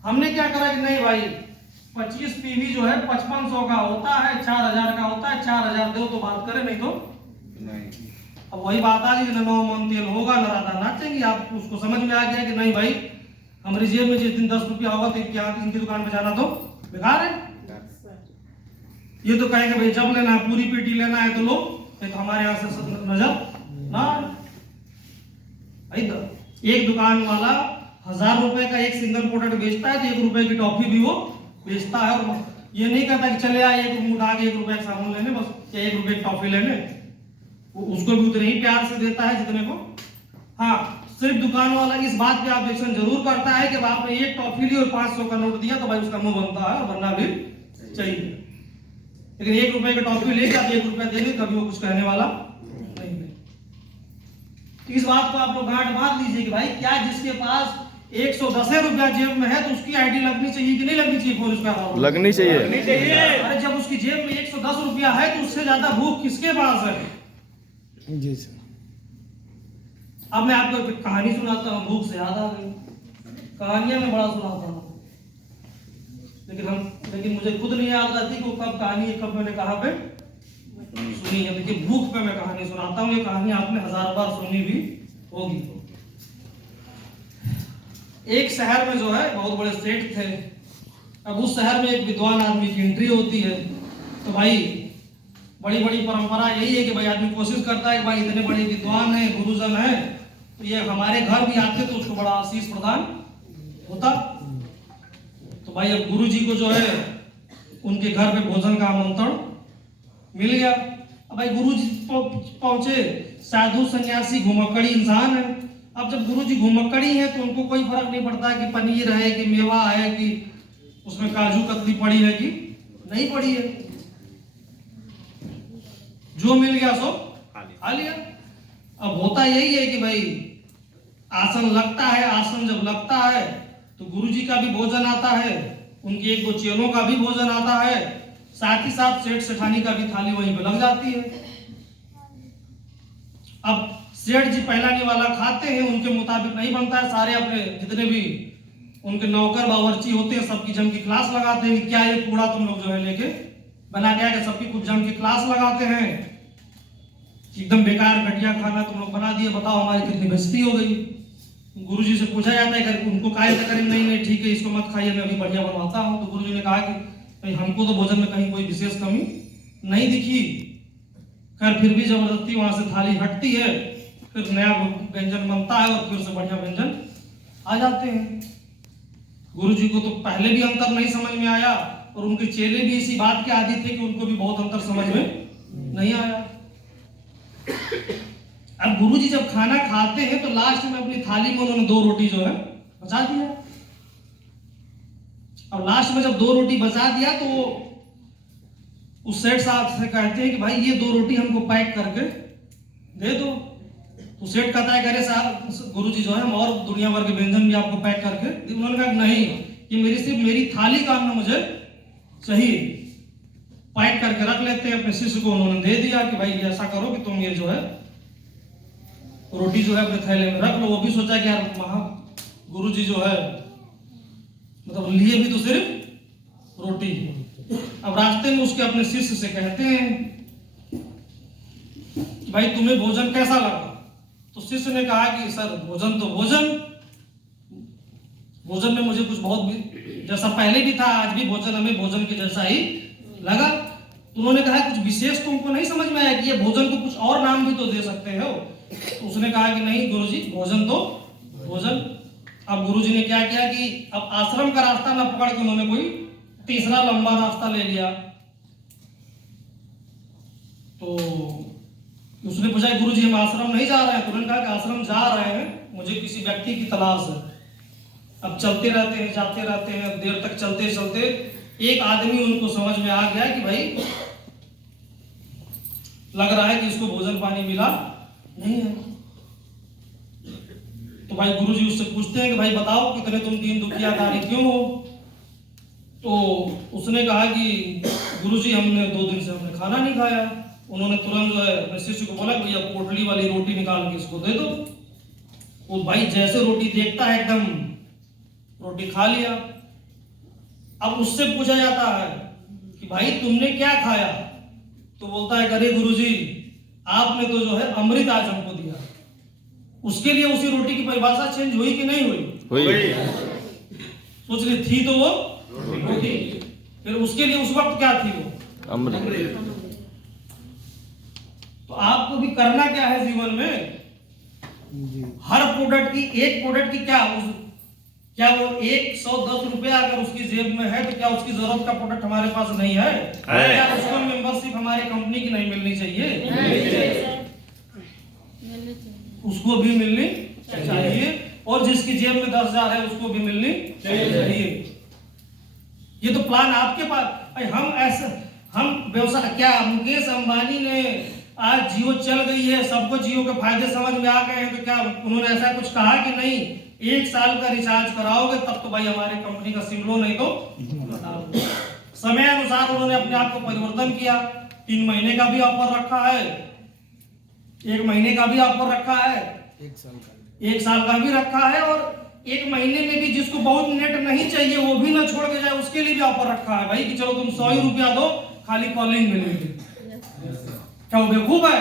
हमने क्या करा कि नहीं भाई 25 पीवी जो है 5500 का होता है, 4000 का होता है, 4000 दो तो बात करें, नहीं तो नहीं। अब वही बात आ गई, नौ मन तेल होगा न राधा नाचेंगे। आप उसको समझ में आ गया कि नहीं भाई हमारी जेब में जिस दिन 10 रुपया होगा तो इनकी दुकान पे जाना तो बेकार है। ये तो कहेंगे भाई जब लेना है पूरी पेटी लेना है तो लो, नहीं तो हमारे यहाँ से नजर ना। भाई एक दुकान वाला 1000 रुपए का एक सिंगल प्रोडक्ट बेचता है तो 1 रुपए की टॉफी भी वो बेचता है, और ये नहीं कहता कि चले आए 1 रूम उठा के 1 रुपए का साबुन लेने बस या 1 रुपए की टॉफी लेने, वो उसको भी उतने ही प्यार से देता है जितने को। हाँ, सिर्फ दुकान वाला इस बात पे ऑब्जेक्शन जरूर करता है कि आपने 1 टॉफी ली और 500 का नोट दिया तो भाई उसका मुंह बनता है और बनना भी चाहिए, लेकिन 1 रुपए का टॉफी लेके आप 1 रुपया देंगे कभी वो कुछ कहने वाला नहीं है। तो इस बात को आप लोग गांठ बांध लीजिए कि भाई क्या जिसके पास 110 रुपया जेब में है तो उसकी आईडी लगनी चाहिए कि नहीं लगनी चाहिए, फोन उसका लगनी चाहिए। अरे जब उसकी जेब में 110 रुपया है तो उससे ज्यादा भूख किसके पास है। जी सर। अब मैं आपको एक कहानी सुनाता हूँ, भूख से याद आ गई, कहानियां मैं बड़ा सुनाता हूँ लेकिन मुझे खुद नहीं याद रहती कि वो कब कहानी है, कब मैंने कहा पे सुनी है। देखिए भूख पे मैं कहानी सुनाता हूँ, ये कहानी आपने 1000 बार सुनी भी होगी। एक शहर में जो है बहुत बड़े सेठ थे। अब उस शहर में एक विद्वान आदमी की एंट्री होती है, तो भाई बड़ी बड़ी परंपरा यही है कि भाई आदमी कोशिश करता है कि भाई इतने बड़े विद्वान हैं, गुरुजन हैं, तो ये हमारे घर भी आते तो उसको बड़ा आशीष प्रदान होता। तो भाई अब गुरु जी को जो है उनके घर पे भोजन का आमंत्रण मिल गया। अब भाई गुरु जी पहुंचे, साधु सन्यासी घुमक्कड़ी इंसान है, अब जब गुरुजी घुमक्कड़ी है तो उनको कोई फर्क नहीं पड़ता कि पनीर है कि मेवा है कि उसमें काजू कतली पड़ी है कि नहीं पड़ी है, जो मिल गया सो खा लिया। अब होता यही है कि भाई आसन लगता है, आसन जब लगता है तो गुरुजी का भी भोजन आता है, उनके एक दो चेलों का भी भोजन आता है, साथ ही साथ सेठ सेठानी का भी थाली वहीं पे लग जाती है। अब सेठ जी पहला निवाला खाते हैं, उनके मुताबिक नहीं बनता है, सारे अपने जितने भी उनके नौकर बावर्ची होते हैं सबकी जम की क्लास लगाते हैं कि क्या ये कूड़ा तुम लोग जो है लेके बना के आके सबकी कुछ जम की क्लास लगाते हैं, एकदम बेकार घटिया खाना तुम लोग बना दिए, बताओ हमारी कितनी बेइज्जती हो गई। गुरुजी से पूछा जाता है कि उनको काहे से करें, नहीं नहीं ठीक है इसको मत खाइए, मैं अभी बढ़िया बनवाता हूँ। तो गुरुजी ने कहा कि भाई हमको तो भोजन में कहीं कोई विशेष कमी नहीं दिखी, खैर फिर भी जबरदस्ती वहां से थाली हटती है, फिर नया व्यंजन बनता है और फिर से बढ़िया व्यंजन आ जाते हैं। गुरुजी को तो पहले भी अंतर नहीं समझ में आया और उनके चेले भी इसी बात के आदी थे कि उनको भी बहुत अंतर समझ में नहीं आया। अब गुरुजी जब खाना खाते हैं तो लास्ट में अपनी थाली में उन्होंने 2 रोटी जो है बचा दिया। अब लास्ट में जब 2 रोटी बचा दिया तो वो उस सेठ साहब से कहते हैं कि भाई ये 2 रोटी हमको पैक करके दे दो। तो सेठ कहता है अरे साहब गुरुजी जो है हम और दुनिया भर के व्यंजन भी आपको पैक करके। उन्होंने कहा नहीं, ये सिर्फ मेरी थाली का अन्न मुझे चाहिए, पैक करके रख लेते हैं। अपने शिष्य को उन्होंने दे दिया कि भाई ऐसा करो कि तुम ये जो है रोटी जो है अपने थैले में रख लो। वो भी सोचा कि यार महा गुरुजी जो है मतलब लिए भी तो सिर्फ रोटी। अब रास्ते में उसके अपने शिष्य से कहते हैं कि भाई तुम्हें भोजन कैसा लगा? तो शिष्य ने कहा कि सर भोजन तो भोजन में मुझे कुछ बहुत जैसा पहले भी था आज भी भोजन हमें भोजन के जैसा ही लगा। तो उन्होंने कहा कुछ विशेष तुमको नहीं समझ में आया कि ये भोजन को कुछ और नाम भी तो दे सकते हो? तो उसने कहा कि नहीं गुरुजी भोजन तो भोजन। अब गुरुजी ने क्या किया कि अब आश्रम का रास्ता ना पकड़ के उन्होंने कोई तीसरा लंबा रास्ता ले लिया। तो उसने पूछा गुरुजी हम आश्रम नहीं जा रहे हैं? तो उन्होंने कहा कि आश्रम जा रहे हैं, मुझे किसी व्यक्ति की तलाश है। अब चलते रहते हैं जाते रहते हैं, देर तक चलते चलते एक आदमी उनको समझ में आ गया कि भाई लग रहा है कि इसको भोजन पानी मिला नहीं है। तो भाई गुरुजी उससे पूछते हैं कि भाई बताओ कितने तुम दीन दुखियाकारी क्यों हो? तो उसने कहा कि गुरुजी हमने 2 दिन से हमने खाना नहीं खाया। उन्होंने तुरंत जो है अपने शिष्य को बोला भैया पोटली वाली रोटी निकाल के इसको दे दो। वो भाई जैसे रोटी देखता है एकदम रोटी खा लिया। अब उससे पूछा जाता है कि भाई तुमने क्या खाया? तो बोलता है अरे गुरुजी आपने तो जो है अमृत आज हमको दिया। उसके लिए उसी रोटी की परिभाषा चेंज हुई कि नहीं हुई? सोच रही थी तो वो रोटी, फिर उसके लिए उस वक्त क्या थी? वो अमृत। तो आपको भी करना क्या है जीवन में? हर प्रोडक्ट की एक प्रोडक्ट की क्या वो 110 रुपया अगर उसकी जेब में है तो क्या उसकी जरूरत का प्रोडक्ट हमारे पास नहीं है? क्या उसको मेंबरशिप हमारी कंपनी की नहीं मिलनी चाहिए? उसको भी मिलनी चाहिए। और जिसकी जेब में 10,000 है उसको भी मिलनी चाहिए। ये तो प्लान आपके पास। हम व्यवसाय क्या मुकेश अंबानी ने आज जियो चल गई है, सबको जियो के फायदे समझ में आ गए हैं, तो क्या उन्होंने ऐसा कुछ कहा कि नहीं 1 साल का रिचार्ज कराओगे तब तो भाई हमारी कंपनी का सिम लो, नहीं तो समय अनुसार उन्होंने अपने आप को परिवर्तन किया। 3 महीने का भी ऑफर रखा है, 1 महीने का भी ऑफर रखा है, 1 साल का भी रखा है, और 1 महीने में भी जिसको बहुत नेट नहीं चाहिए वो भी ना छोड़ के जाए उसके लिए भी ऑफर रखा है भाई कि चलो तुम 100 ही रुपया दो खाली कॉलिंग मिलेगी। क्या वो बेवकूफ है?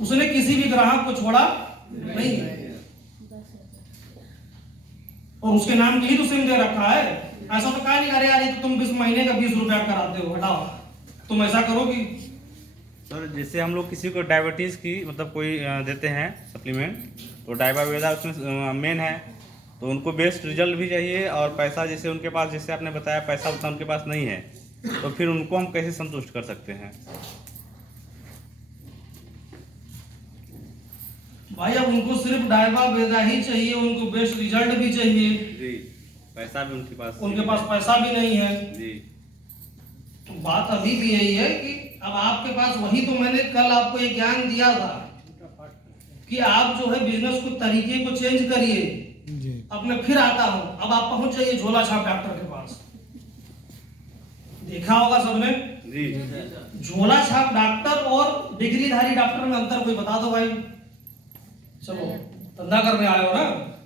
उसने किसी भी ग्राहक को छोड़ा नहीं और उसके नाम की ही तो सिम दे रखा है। ऐसा तो कहा नहीं अरे यार तो तुम 20 महीने का 20 रुपया कराते हो, हटाओ तुम ऐसा करोगी। सर जैसे हम लोग किसी को डायबिटीज़ की मतलब कोई देते हैं सप्लीमेंट, तो डायबावेदा उसमें मेन है, तो उनको बेस्ट रिजल्ट भी चाहिए और पैसा जैसे उनके पास, जैसे आपने बताया पैसा उतना उनके पास नहीं है, तो फिर उनको हम कैसे संतुष्ट कर सकते हैं? भाई अब उनको सिर्फ डायबा वेदा ही चाहिए, उनको बेस्ट रिजल्ट भी चाहिए जी, पैसा भी उनके पास पैसा भी नहीं है जी। तो बात अभी भी यही है कि अब आपके पास वही तो मैंने कल आपको एक ज्ञान दिया था कि आप जो है बिजनेस को तरीके को चेंज करिए। अब मैं फिर आता हूं, अब आप पहुंच जाइए झोला छाप डॉक्टर के पास। देखा होगा सबने जी। झोला छाप डॉक्टर और डिग्रीधारी डॉक्टर में अंतर कोई बता दो भाई। चलो धंधा करने आए हो ना।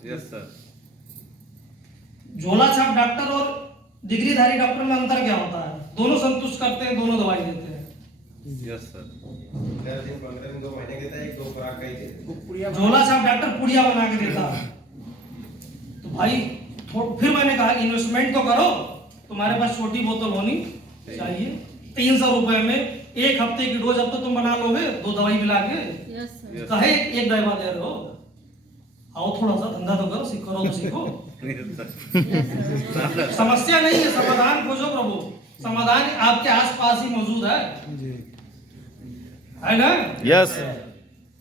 Yes sir. झोला छाप डॉक्टर और डिग्रीधारी डॉक्टर में अंतर क्या होता है? दोनों संतुष्ट करते हैं, दोनों दवाई देते हैं। Yes sir. 15 दिन 2 महीने देता है, 1-2 खुराक का ही देता है। झोला छाप डॉक्टर पुड़िया बना के देता है। तो भाई फिर मैंने कहा इन्वेस्टमेंट तो करो, तुम्हारे पास छोटी बोतल होनी चाहिए। 300 रुपए में 1 हफ्ते की डोज अब तो तुम बना लोगे, 2 दवाई मिला के। कहे एक दवा दे रहे हो, आओ थोड़ा सा धंधा तो करो, सीखो तो सीखो। समस्या नहीं है, समाधान खोजो प्रभु, समाधान आपके आसपास ही मौजूद है ना? यस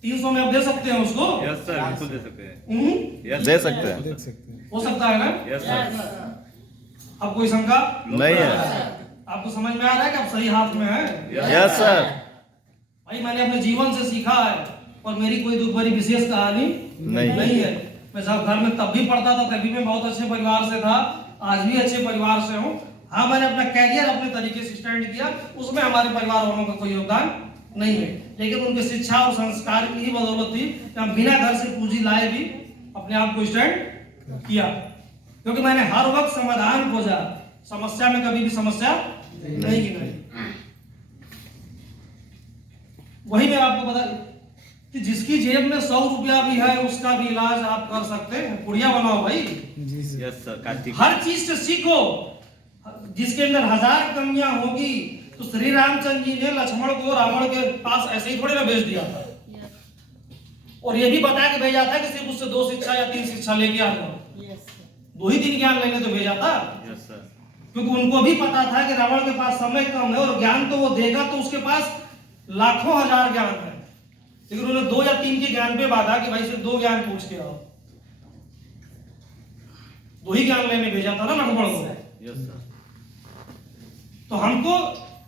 300 में आप दे सकते हैं उसको। यस सर, बिल्कुल दे सकते हैं। यस दे सकते हैं। हो सकता है ना? Yes sir. अब कोई शंका नहीं है। आपको समझ में आ रहा है कि आप सही हाथ में है? Yes sir. भाई मैंने अपने जीवन से सीखा है और मेरी कोई दुख भरी विशेष कहानी नहीं है। मैं जब घर में तब भी पढ़ता था, तभी मैं बहुत अच्छे परिवार से था, आज भी अच्छे परिवार से हूँ। हाँ मैंने अपना कैरियर अपने तरीके से स्टैंड किया, उसमें हमारे परिवार वालों का कोई योगदान नहीं है, लेकिन उनके शिक्षा और संस्कार की ही बदौलत थी कि हम बिना घर से पूंजी लाए भी अपने आप को स्टैंड किया, क्योंकि मैंने हर वक्त समाधान खोजा, समस्या में कभी भी समस्या नहीं की नहीं। वही मैं आपको बता कि जिसकी जेब में 100 रुपया भी है उसका भी इलाज आप कर सकते हैं। पुड़िया बनाओ भाई। Yes sir. कार्तिक हर चीज से सीखो। जिसके अंदर 1000 कमियां होगी तो श्री रामचंद्र जी ने लक्ष्मण को रावण के पास ऐसे ही थोड़ी ना भेज दिया था, और ये भी बता के भेजा था कि सिर्फ उससे 2 शिक्षा या 3 शिक्षा लेके आ जाओ। 2 ही दिन ज्ञान लेने तो भेजा था। Yes sir. क्योंकि उनको भी पता था कि रावण के पास समय कम है और ज्ञान तो वो देगा तो उसके पास लाखों हजार ज्ञान है, लेकिन उन्होंने 2 या 3 के ज्ञान पे बाधा कि भाई सिर्फ 2 ज्ञान पूछ के आओ। 2 ही ज्ञान लेने भेजा था ना लक्ष्मण को। Yes sir. तो हमको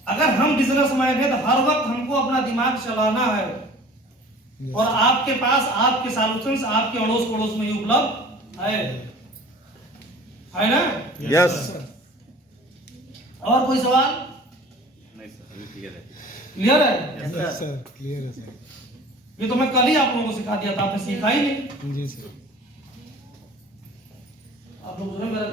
अगर हम बिजनेसमैन है तो हर वक्त हमको अपना दिमाग चलाना है, और आपके पास आपके सॉल्यूशंस आपके अड़ोस पड़ोस में ही उपलब्ध है ना? यस। और कोई सवाल? नहीं सर, अभी क्लियर है। क्लियर है? क्लियर है सर। ये तो मैं कल ही आप लोगों को सिखा दिया था, आपने सीखा ही नहीं। जी सर। आप लोगों ने मेरा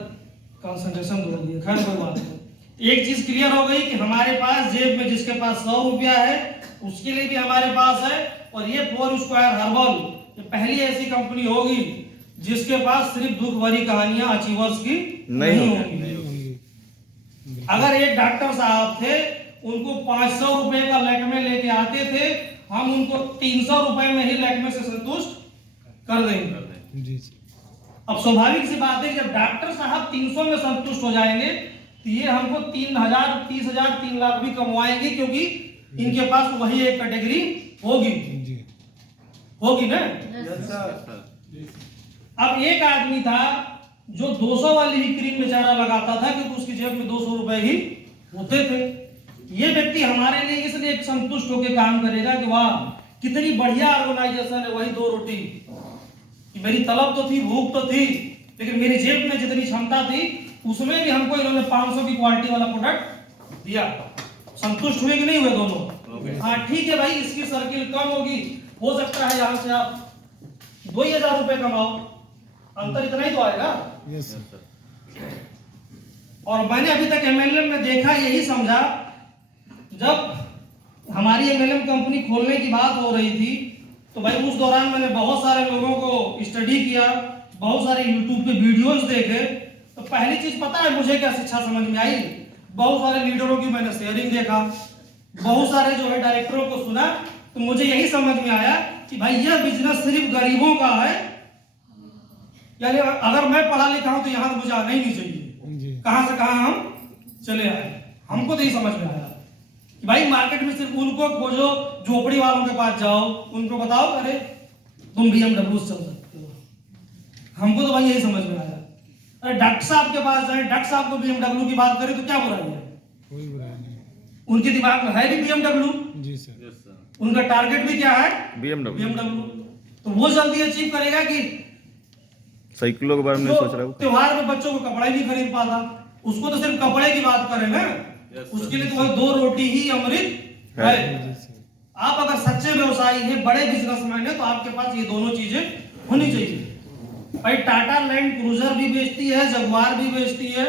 कंसंट्रेशन बदल दिया। खैर कोई बात नहीं। एक चीज क्लियर हो गई कि हमारे पास जेब में जिसके पास 100 रुपया है उसके लिए भी हमारे पास है, और ये 4 स्क्वायर हर्बल ये पहली ऐसी कंपनी होगी जिसके पास सिर्फ दुख भरी कहानियां अचीवर्स की नहीं होगी। अगर एक डॉक्टर साहब थे, उनको 500 रुपए का लैक्मे लेके आते थे, हम उनको 300 रुपए में ही लैक्मे से संतुष्ट कर देंगे। जी। अब स्वाभाविक सी बात है कि जब डॉक्टर साहब 300 में संतुष्ट हो जाएंगे तो ये हमको 3000, 30,000, 3 लाख भी कमवाएंगे, क्योंकि इनके पास वही एक कैटेगरी होगी ना। अब एक आदमी था जो 200 वाली ही क्रीम बेचारा लगाता था क्योंकि उसकी जेब में 200 रुपए ही होते थे। ये व्यक्ति हमारे लिए इसलिए एक संतुष्ट होकर काम करेगा कि वाह कितनी बढ़िया ऑर्गेनाइजेशन है, वही 2 रोटी कि मेरी तलब तो थी, भूख तो थी, लेकिन मेरी जेब में जितनी क्षमता थी उसमें भी हमको इन्होंने 500 की क्वालिटी वाला प्रोडक्ट दिया। संतुष्ट हुए कि नहीं हुए दोनों? हाँ ठीक है भाई, इसकी सर्किल कम होगी, हो सकता है यहाँ से आप 2,000 रुपए कमाओ, अंतर इतना ही तो आएगा। यस और मैंने अभी तक एमएलएम में देखा, यही समझा, जब हमारी एमएलएम कंपनी खोलने की बात हो रही थी तो भाई उस दौरान मैंने बहुत सारे लोगों को स्टडी किया, बहुत सारे यूट्यूब पे वीडियोस देखे। तो पहली चीज पता है मुझे क्या शिक्षा समझ में आई? बहुत सारे लीडरों की मैंने शेयरिंग देखा, बहुत सारे जो है डायरेक्टरों को सुना, तो मुझे यही समझ में आया कि भाई यह बिजनेस सिर्फ गरीबों का है। यानी अगर मैं पढ़ा लिखा हूं तो यहाँ तो मुझे आना ही नहीं चाहिए, कहां से कहां हम चले आए। हमको तो यही समझ में आया कि भाई मार्केट में सिर्फ उनको खोजो, झोपड़ी वालों के पास जाओ, उनको बताओ अरे तुम BMW से चल सकते हो। हमको तो भाई यही समझ में आया। अरे डॉक्टर साहब के पास जाए, डॉक्टर साहब को BMW की बात करें तो क्या बुराई है? कोई बुराई नहीं। उनके दिमाग में है भी BMW, जी सर। उनका टारगेट भी क्या है? BMW। BMW। तो वो जल्दी अचीव करेगा कि साइकिलों के बारे में जो नहीं सोच रहा हूँ। त्योहार में बच्चों को कपड़ा ही नहीं खरीद पाता, उसको तो सिर्फ कपड़े की बात करें ना, उसके लिए तो वही 2 रोटी ही अमृत है। आप अगर सच्चे व्यवसायी हैं, बड़े बिजनेसमैन हैं, तो आपके पास ये दोनों चीजें होनी चाहिए। भाई टाटा लैंड क्रूजर भी बेचती है, जगुआर भी बेचती है,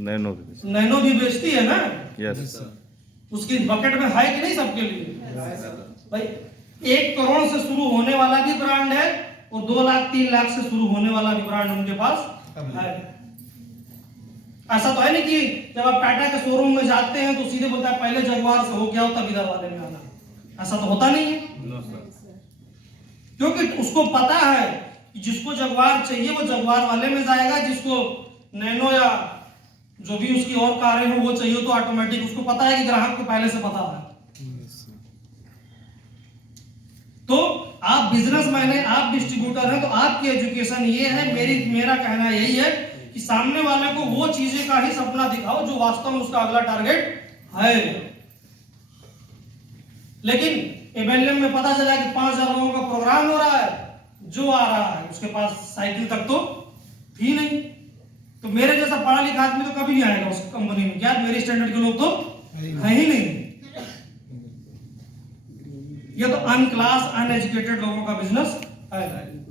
नैनो। नैनो भी बेचती है ना। यस। उसकी बकेट में है कि नहीं सबके लिए? भाई 1 करोड़ से शुरू होने वाला भी ब्रांड है और 2 लाख 3 लाख से शुरू होने वाला भी ब्रांड उनके पास है। ऐसा तो है नहीं कि जब आप टाटा के शोरूम में जाते हैं तो सीधे बोलता है पहले जगुआर से हो क्या हो तब इधर वाले में आना। ऐसा तो होता नहीं है, क्योंकि उसको पता है कि जिसको जगुआर चाहिए वो जगुआर वाले में जाएगा, जिसको नैनो या जो भी उसकी और कारें हो वो चाहिए तो ऑटोमेटिक उसको पता है कि ग्राहक को पहले से पता है। तो आप बिजनेसमैन हैं, आप डिस्ट्रीब्यूटर हैं, तो आपकी एजुकेशन ये है, मेरा कहना यही है कि सामने वाले को वो चीजें का ही सपना दिखाओ जो वास्तव में उसका अगला टारगेट है। लेकिन एमएलएम में पता चला कि 5000 लोगों का प्रोग्राम हो रहा है, जो आ रहा है उसके पास साइकिल तक तो थी नहीं, तो मेरे जैसा पढ़ा लिखा आदमी तो कभी नहीं आएगा उस कंपनी में। क्या मेरे स्टैंडर्ड के लोग तो है ही नहीं। ये तो अनक्लास अनएजुकेटेड लोगों का बिजनेस है,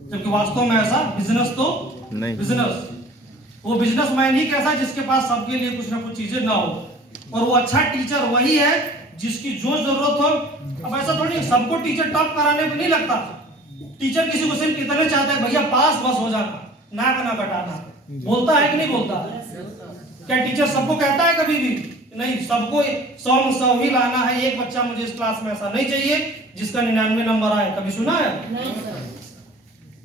जबकि वास्तव में ऐसा बिजनेस तो नहीं। बिजनेस वो बिजनेसमैन ही कैसा जिसके पास सबके लिए कुछ ना कुछ चीजें ना हो, और वो अच्छा टीचर वही है जिसकी जो जरूरत हो। अब ऐसा थोड़ी सबको टीचर टॉप कराने को नहीं लगता। टीचर किसी को सिर्फ इतने चाहता है भैया पास बस हो जाना, नाक ना कटाना। बोलता है कि नहीं बोलता? क्या टीचर सबको कहता है कभी भी? नहीं, सबको 100 में 100 ही लाना है। एक बच्चा मुझे इस क्लास में ऐसा नहीं चाहिए जिसका 99 नंबर आए। कभी सुना है?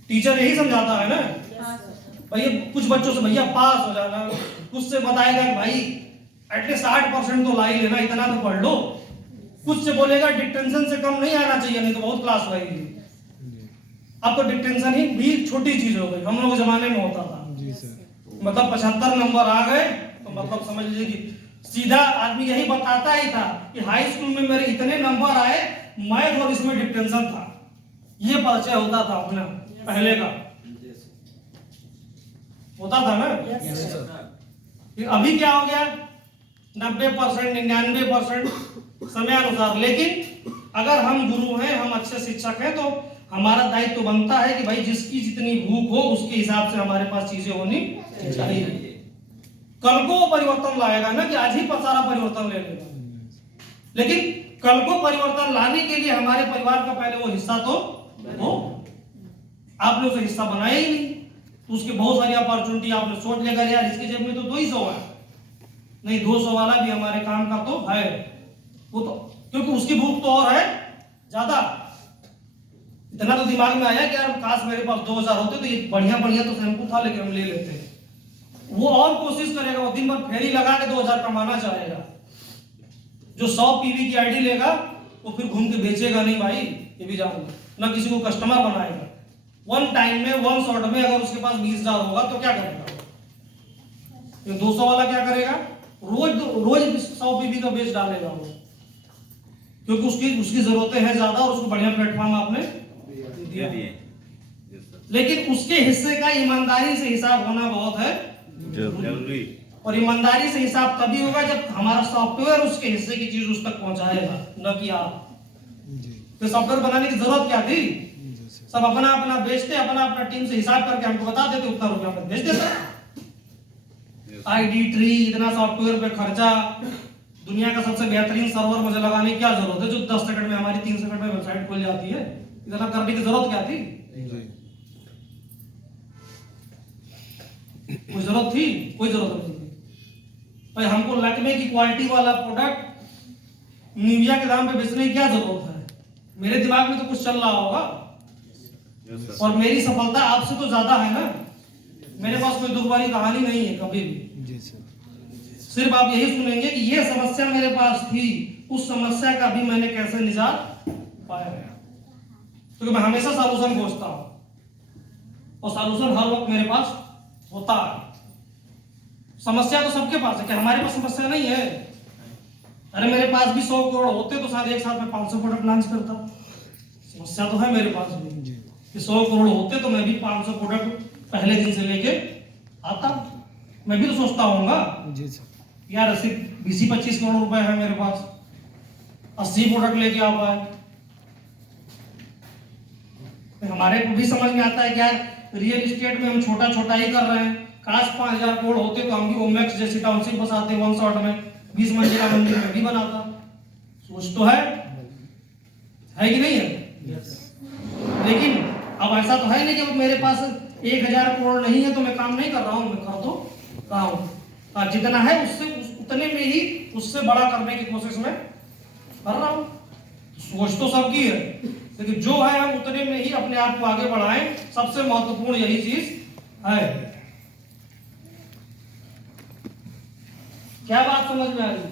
टीचर यही समझाता है ना भैया, कुछ बच्चों से भैया पास हो जाना, कुछ से बताएगा कि भाई एटलीस्ट 60% तो ला ही लेना, इतना तो पढ़ लो। कुछ से बोलेगा डिक्टेंशन से कम नहीं आना चाहिए, नहीं तो बहुत क्लास लगेगी। अब तो डिक्टेंशन ही भी छोटी चीज हो गई, हम लोग जमाने में होता था। मतलब 75 नंबर आ गए तो मतलब समझ लीजिए कि सीधा आदमी यही बताता ही था कि हाई स्कूल में मेरे इतने नंबर आए, मैथ और इसमें डिक्टेंशन था। ये परिचय होता था अपना पहले का, होता था ना। अभी क्या हो गया? 90% 99% समय अनुसार। लेकिन अगर हम गुरु हैं, हम अच्छे शिक्षक हैं, तो हमारा दायित्व तो बनता है कि भाई जिसकी जितनी भूख हो उसके हिसाब से हमारे पास चीजें होनी चाहिए। कल को वो परिवर्तन लाएगा ना कि आज ही पर सारा परिवर्तन ले लेगा। लेकिन कल को परिवर्तन लाने के लिए हमारे परिवार का पहले वो हिस्सा तो हो। आपने उसे हिस्सा बनाया ही नहीं, तो उसकी बहुत सारी अपॉर्चुनिटी आपने सोच लेगा यार इसके जेब में तो 200 है, नहीं 200 वाला भी हमारे काम का तो है। वो तो क्योंकि उसकी भूख तो और है ज्यादा। इतना तो दिमाग में आया कि यार काश मेरे पास 2000 होते तो ये बढ़िया बढ़िया तो शैम्पू था लेकिन हम ले लेते। वो और कोशिश करेगा, वो दिन भर फेरी लगा के 2000 कमाना चाहेगा। जो 100 पीवी की आईडी लेगा वो फिर घूम के बेचेगा नहीं भाई, ये भी जान लो, ना किसी को कस्टमर बनाएगा। वन टाइम में, वन शॉट में अगर उसके पास 20,000 होगा तो क्या करेगा? 200 वाला क्या करेगा? रोज 100 पीवी का बेच डालेगा वो, क्योंकि उसकी जरूरतें हैं ज्यादा और उसको बढ़िया प्लेटफॉर्म आपने दिया। लेकिन उसके हिस्से का ईमानदारी से हिसाब होना बहुत है जरूरी। और ईमानदारी से हिसाब तभी होगा जब हमारा सॉफ्टवेयर उसके हिस्से की चीज उस तक पहुंचाएगा, न कि आप। तो सॉफ्टवेयर बनाने की जरूरत क्या थी? सब अपना अपना बेचते, अपना अपना टीम से हिसाब करके हमको बता देते, उतना रुपया पर बेच देते। आईडी ट्री, इतना सॉफ्टवेयर पे खर्चा, दुनिया का सबसे बेहतरीन सर्वर मुझे लगाने की क्या जरूरत है जो 10 सेकंड में हमारी 3 सेकंड में वेबसाइट खुल जाती है? इतना करने की जरूरत क्या थी? कोई जरूरत थी? कोई जरूरत नहीं थी भाई। हमको लैक्मे की क्वालिटी वाला प्रोडक्ट निविया के दाम पे बेचने की क्या जरूरत है? मेरे दिमाग में तो कुछ चल रहा होगा। और मेरी सफलता आपसे तो ज्यादा है ना। मेरे पास कोई दुख भरी कहानी नहीं है कभी भी। सिर्फ आप यही सुनेंगे कि ये समस्या मेरे पास थी, उस समस्या का भी मैंने कैसे निजात पाया। क्योंकि मैं हमेशा सॉल्यूशन खोजता हूँ और सॉल्यूशन हर वक्त मेरे पास होता है। समस्या तो सबके पास है, क्या हमारे पास समस्या नहीं है? अरे मेरे पास भी 100 करोड़ होते तो शायद एक साथ में 500 प्रोडक्ट लॉन्च करता। समस्या तो है मेरे पास भी कि 100 करोड़ होते तो मैं भी 500 प्रोडक्ट पहले दिन से लेके आता। मैं भी तो सोचता होऊंगा जी सर। यार सिर्फ 20-25 करोड़ रुपए है मेरे पास, 80 प्रोडक्ट लेके आ पाए। तो हमारे को भी समझ में आता है कि यार रियल एस्टेट में हम छोटा छोटा ही कर रहे हैं। काश 5000 करोड़ होते तो हम भी ओमेक्स जैसी टाउनशिप बसाते 1 शॉट में, 20 मंजिला मंदिर में भी बनाता। सोच तो है कि नहीं है? लेकिन अब ऐसा तो है नहीं कि अब मेरे पास 1000 करोड़ नहीं है तो मैं काम नहीं कर रहा हूँ, मैं कर तो रहा हूँ। जितना है उससे उतने में ही उससे बड़ा करने की कोशिश में कर रहा हूँ। सोच तो सबकी है, लेकिन जो है हम उतने में ही अपने आप को आगे बढ़ाएं, सबसे महत्वपूर्ण यही चीज है। क्या बात समझ में आ रही?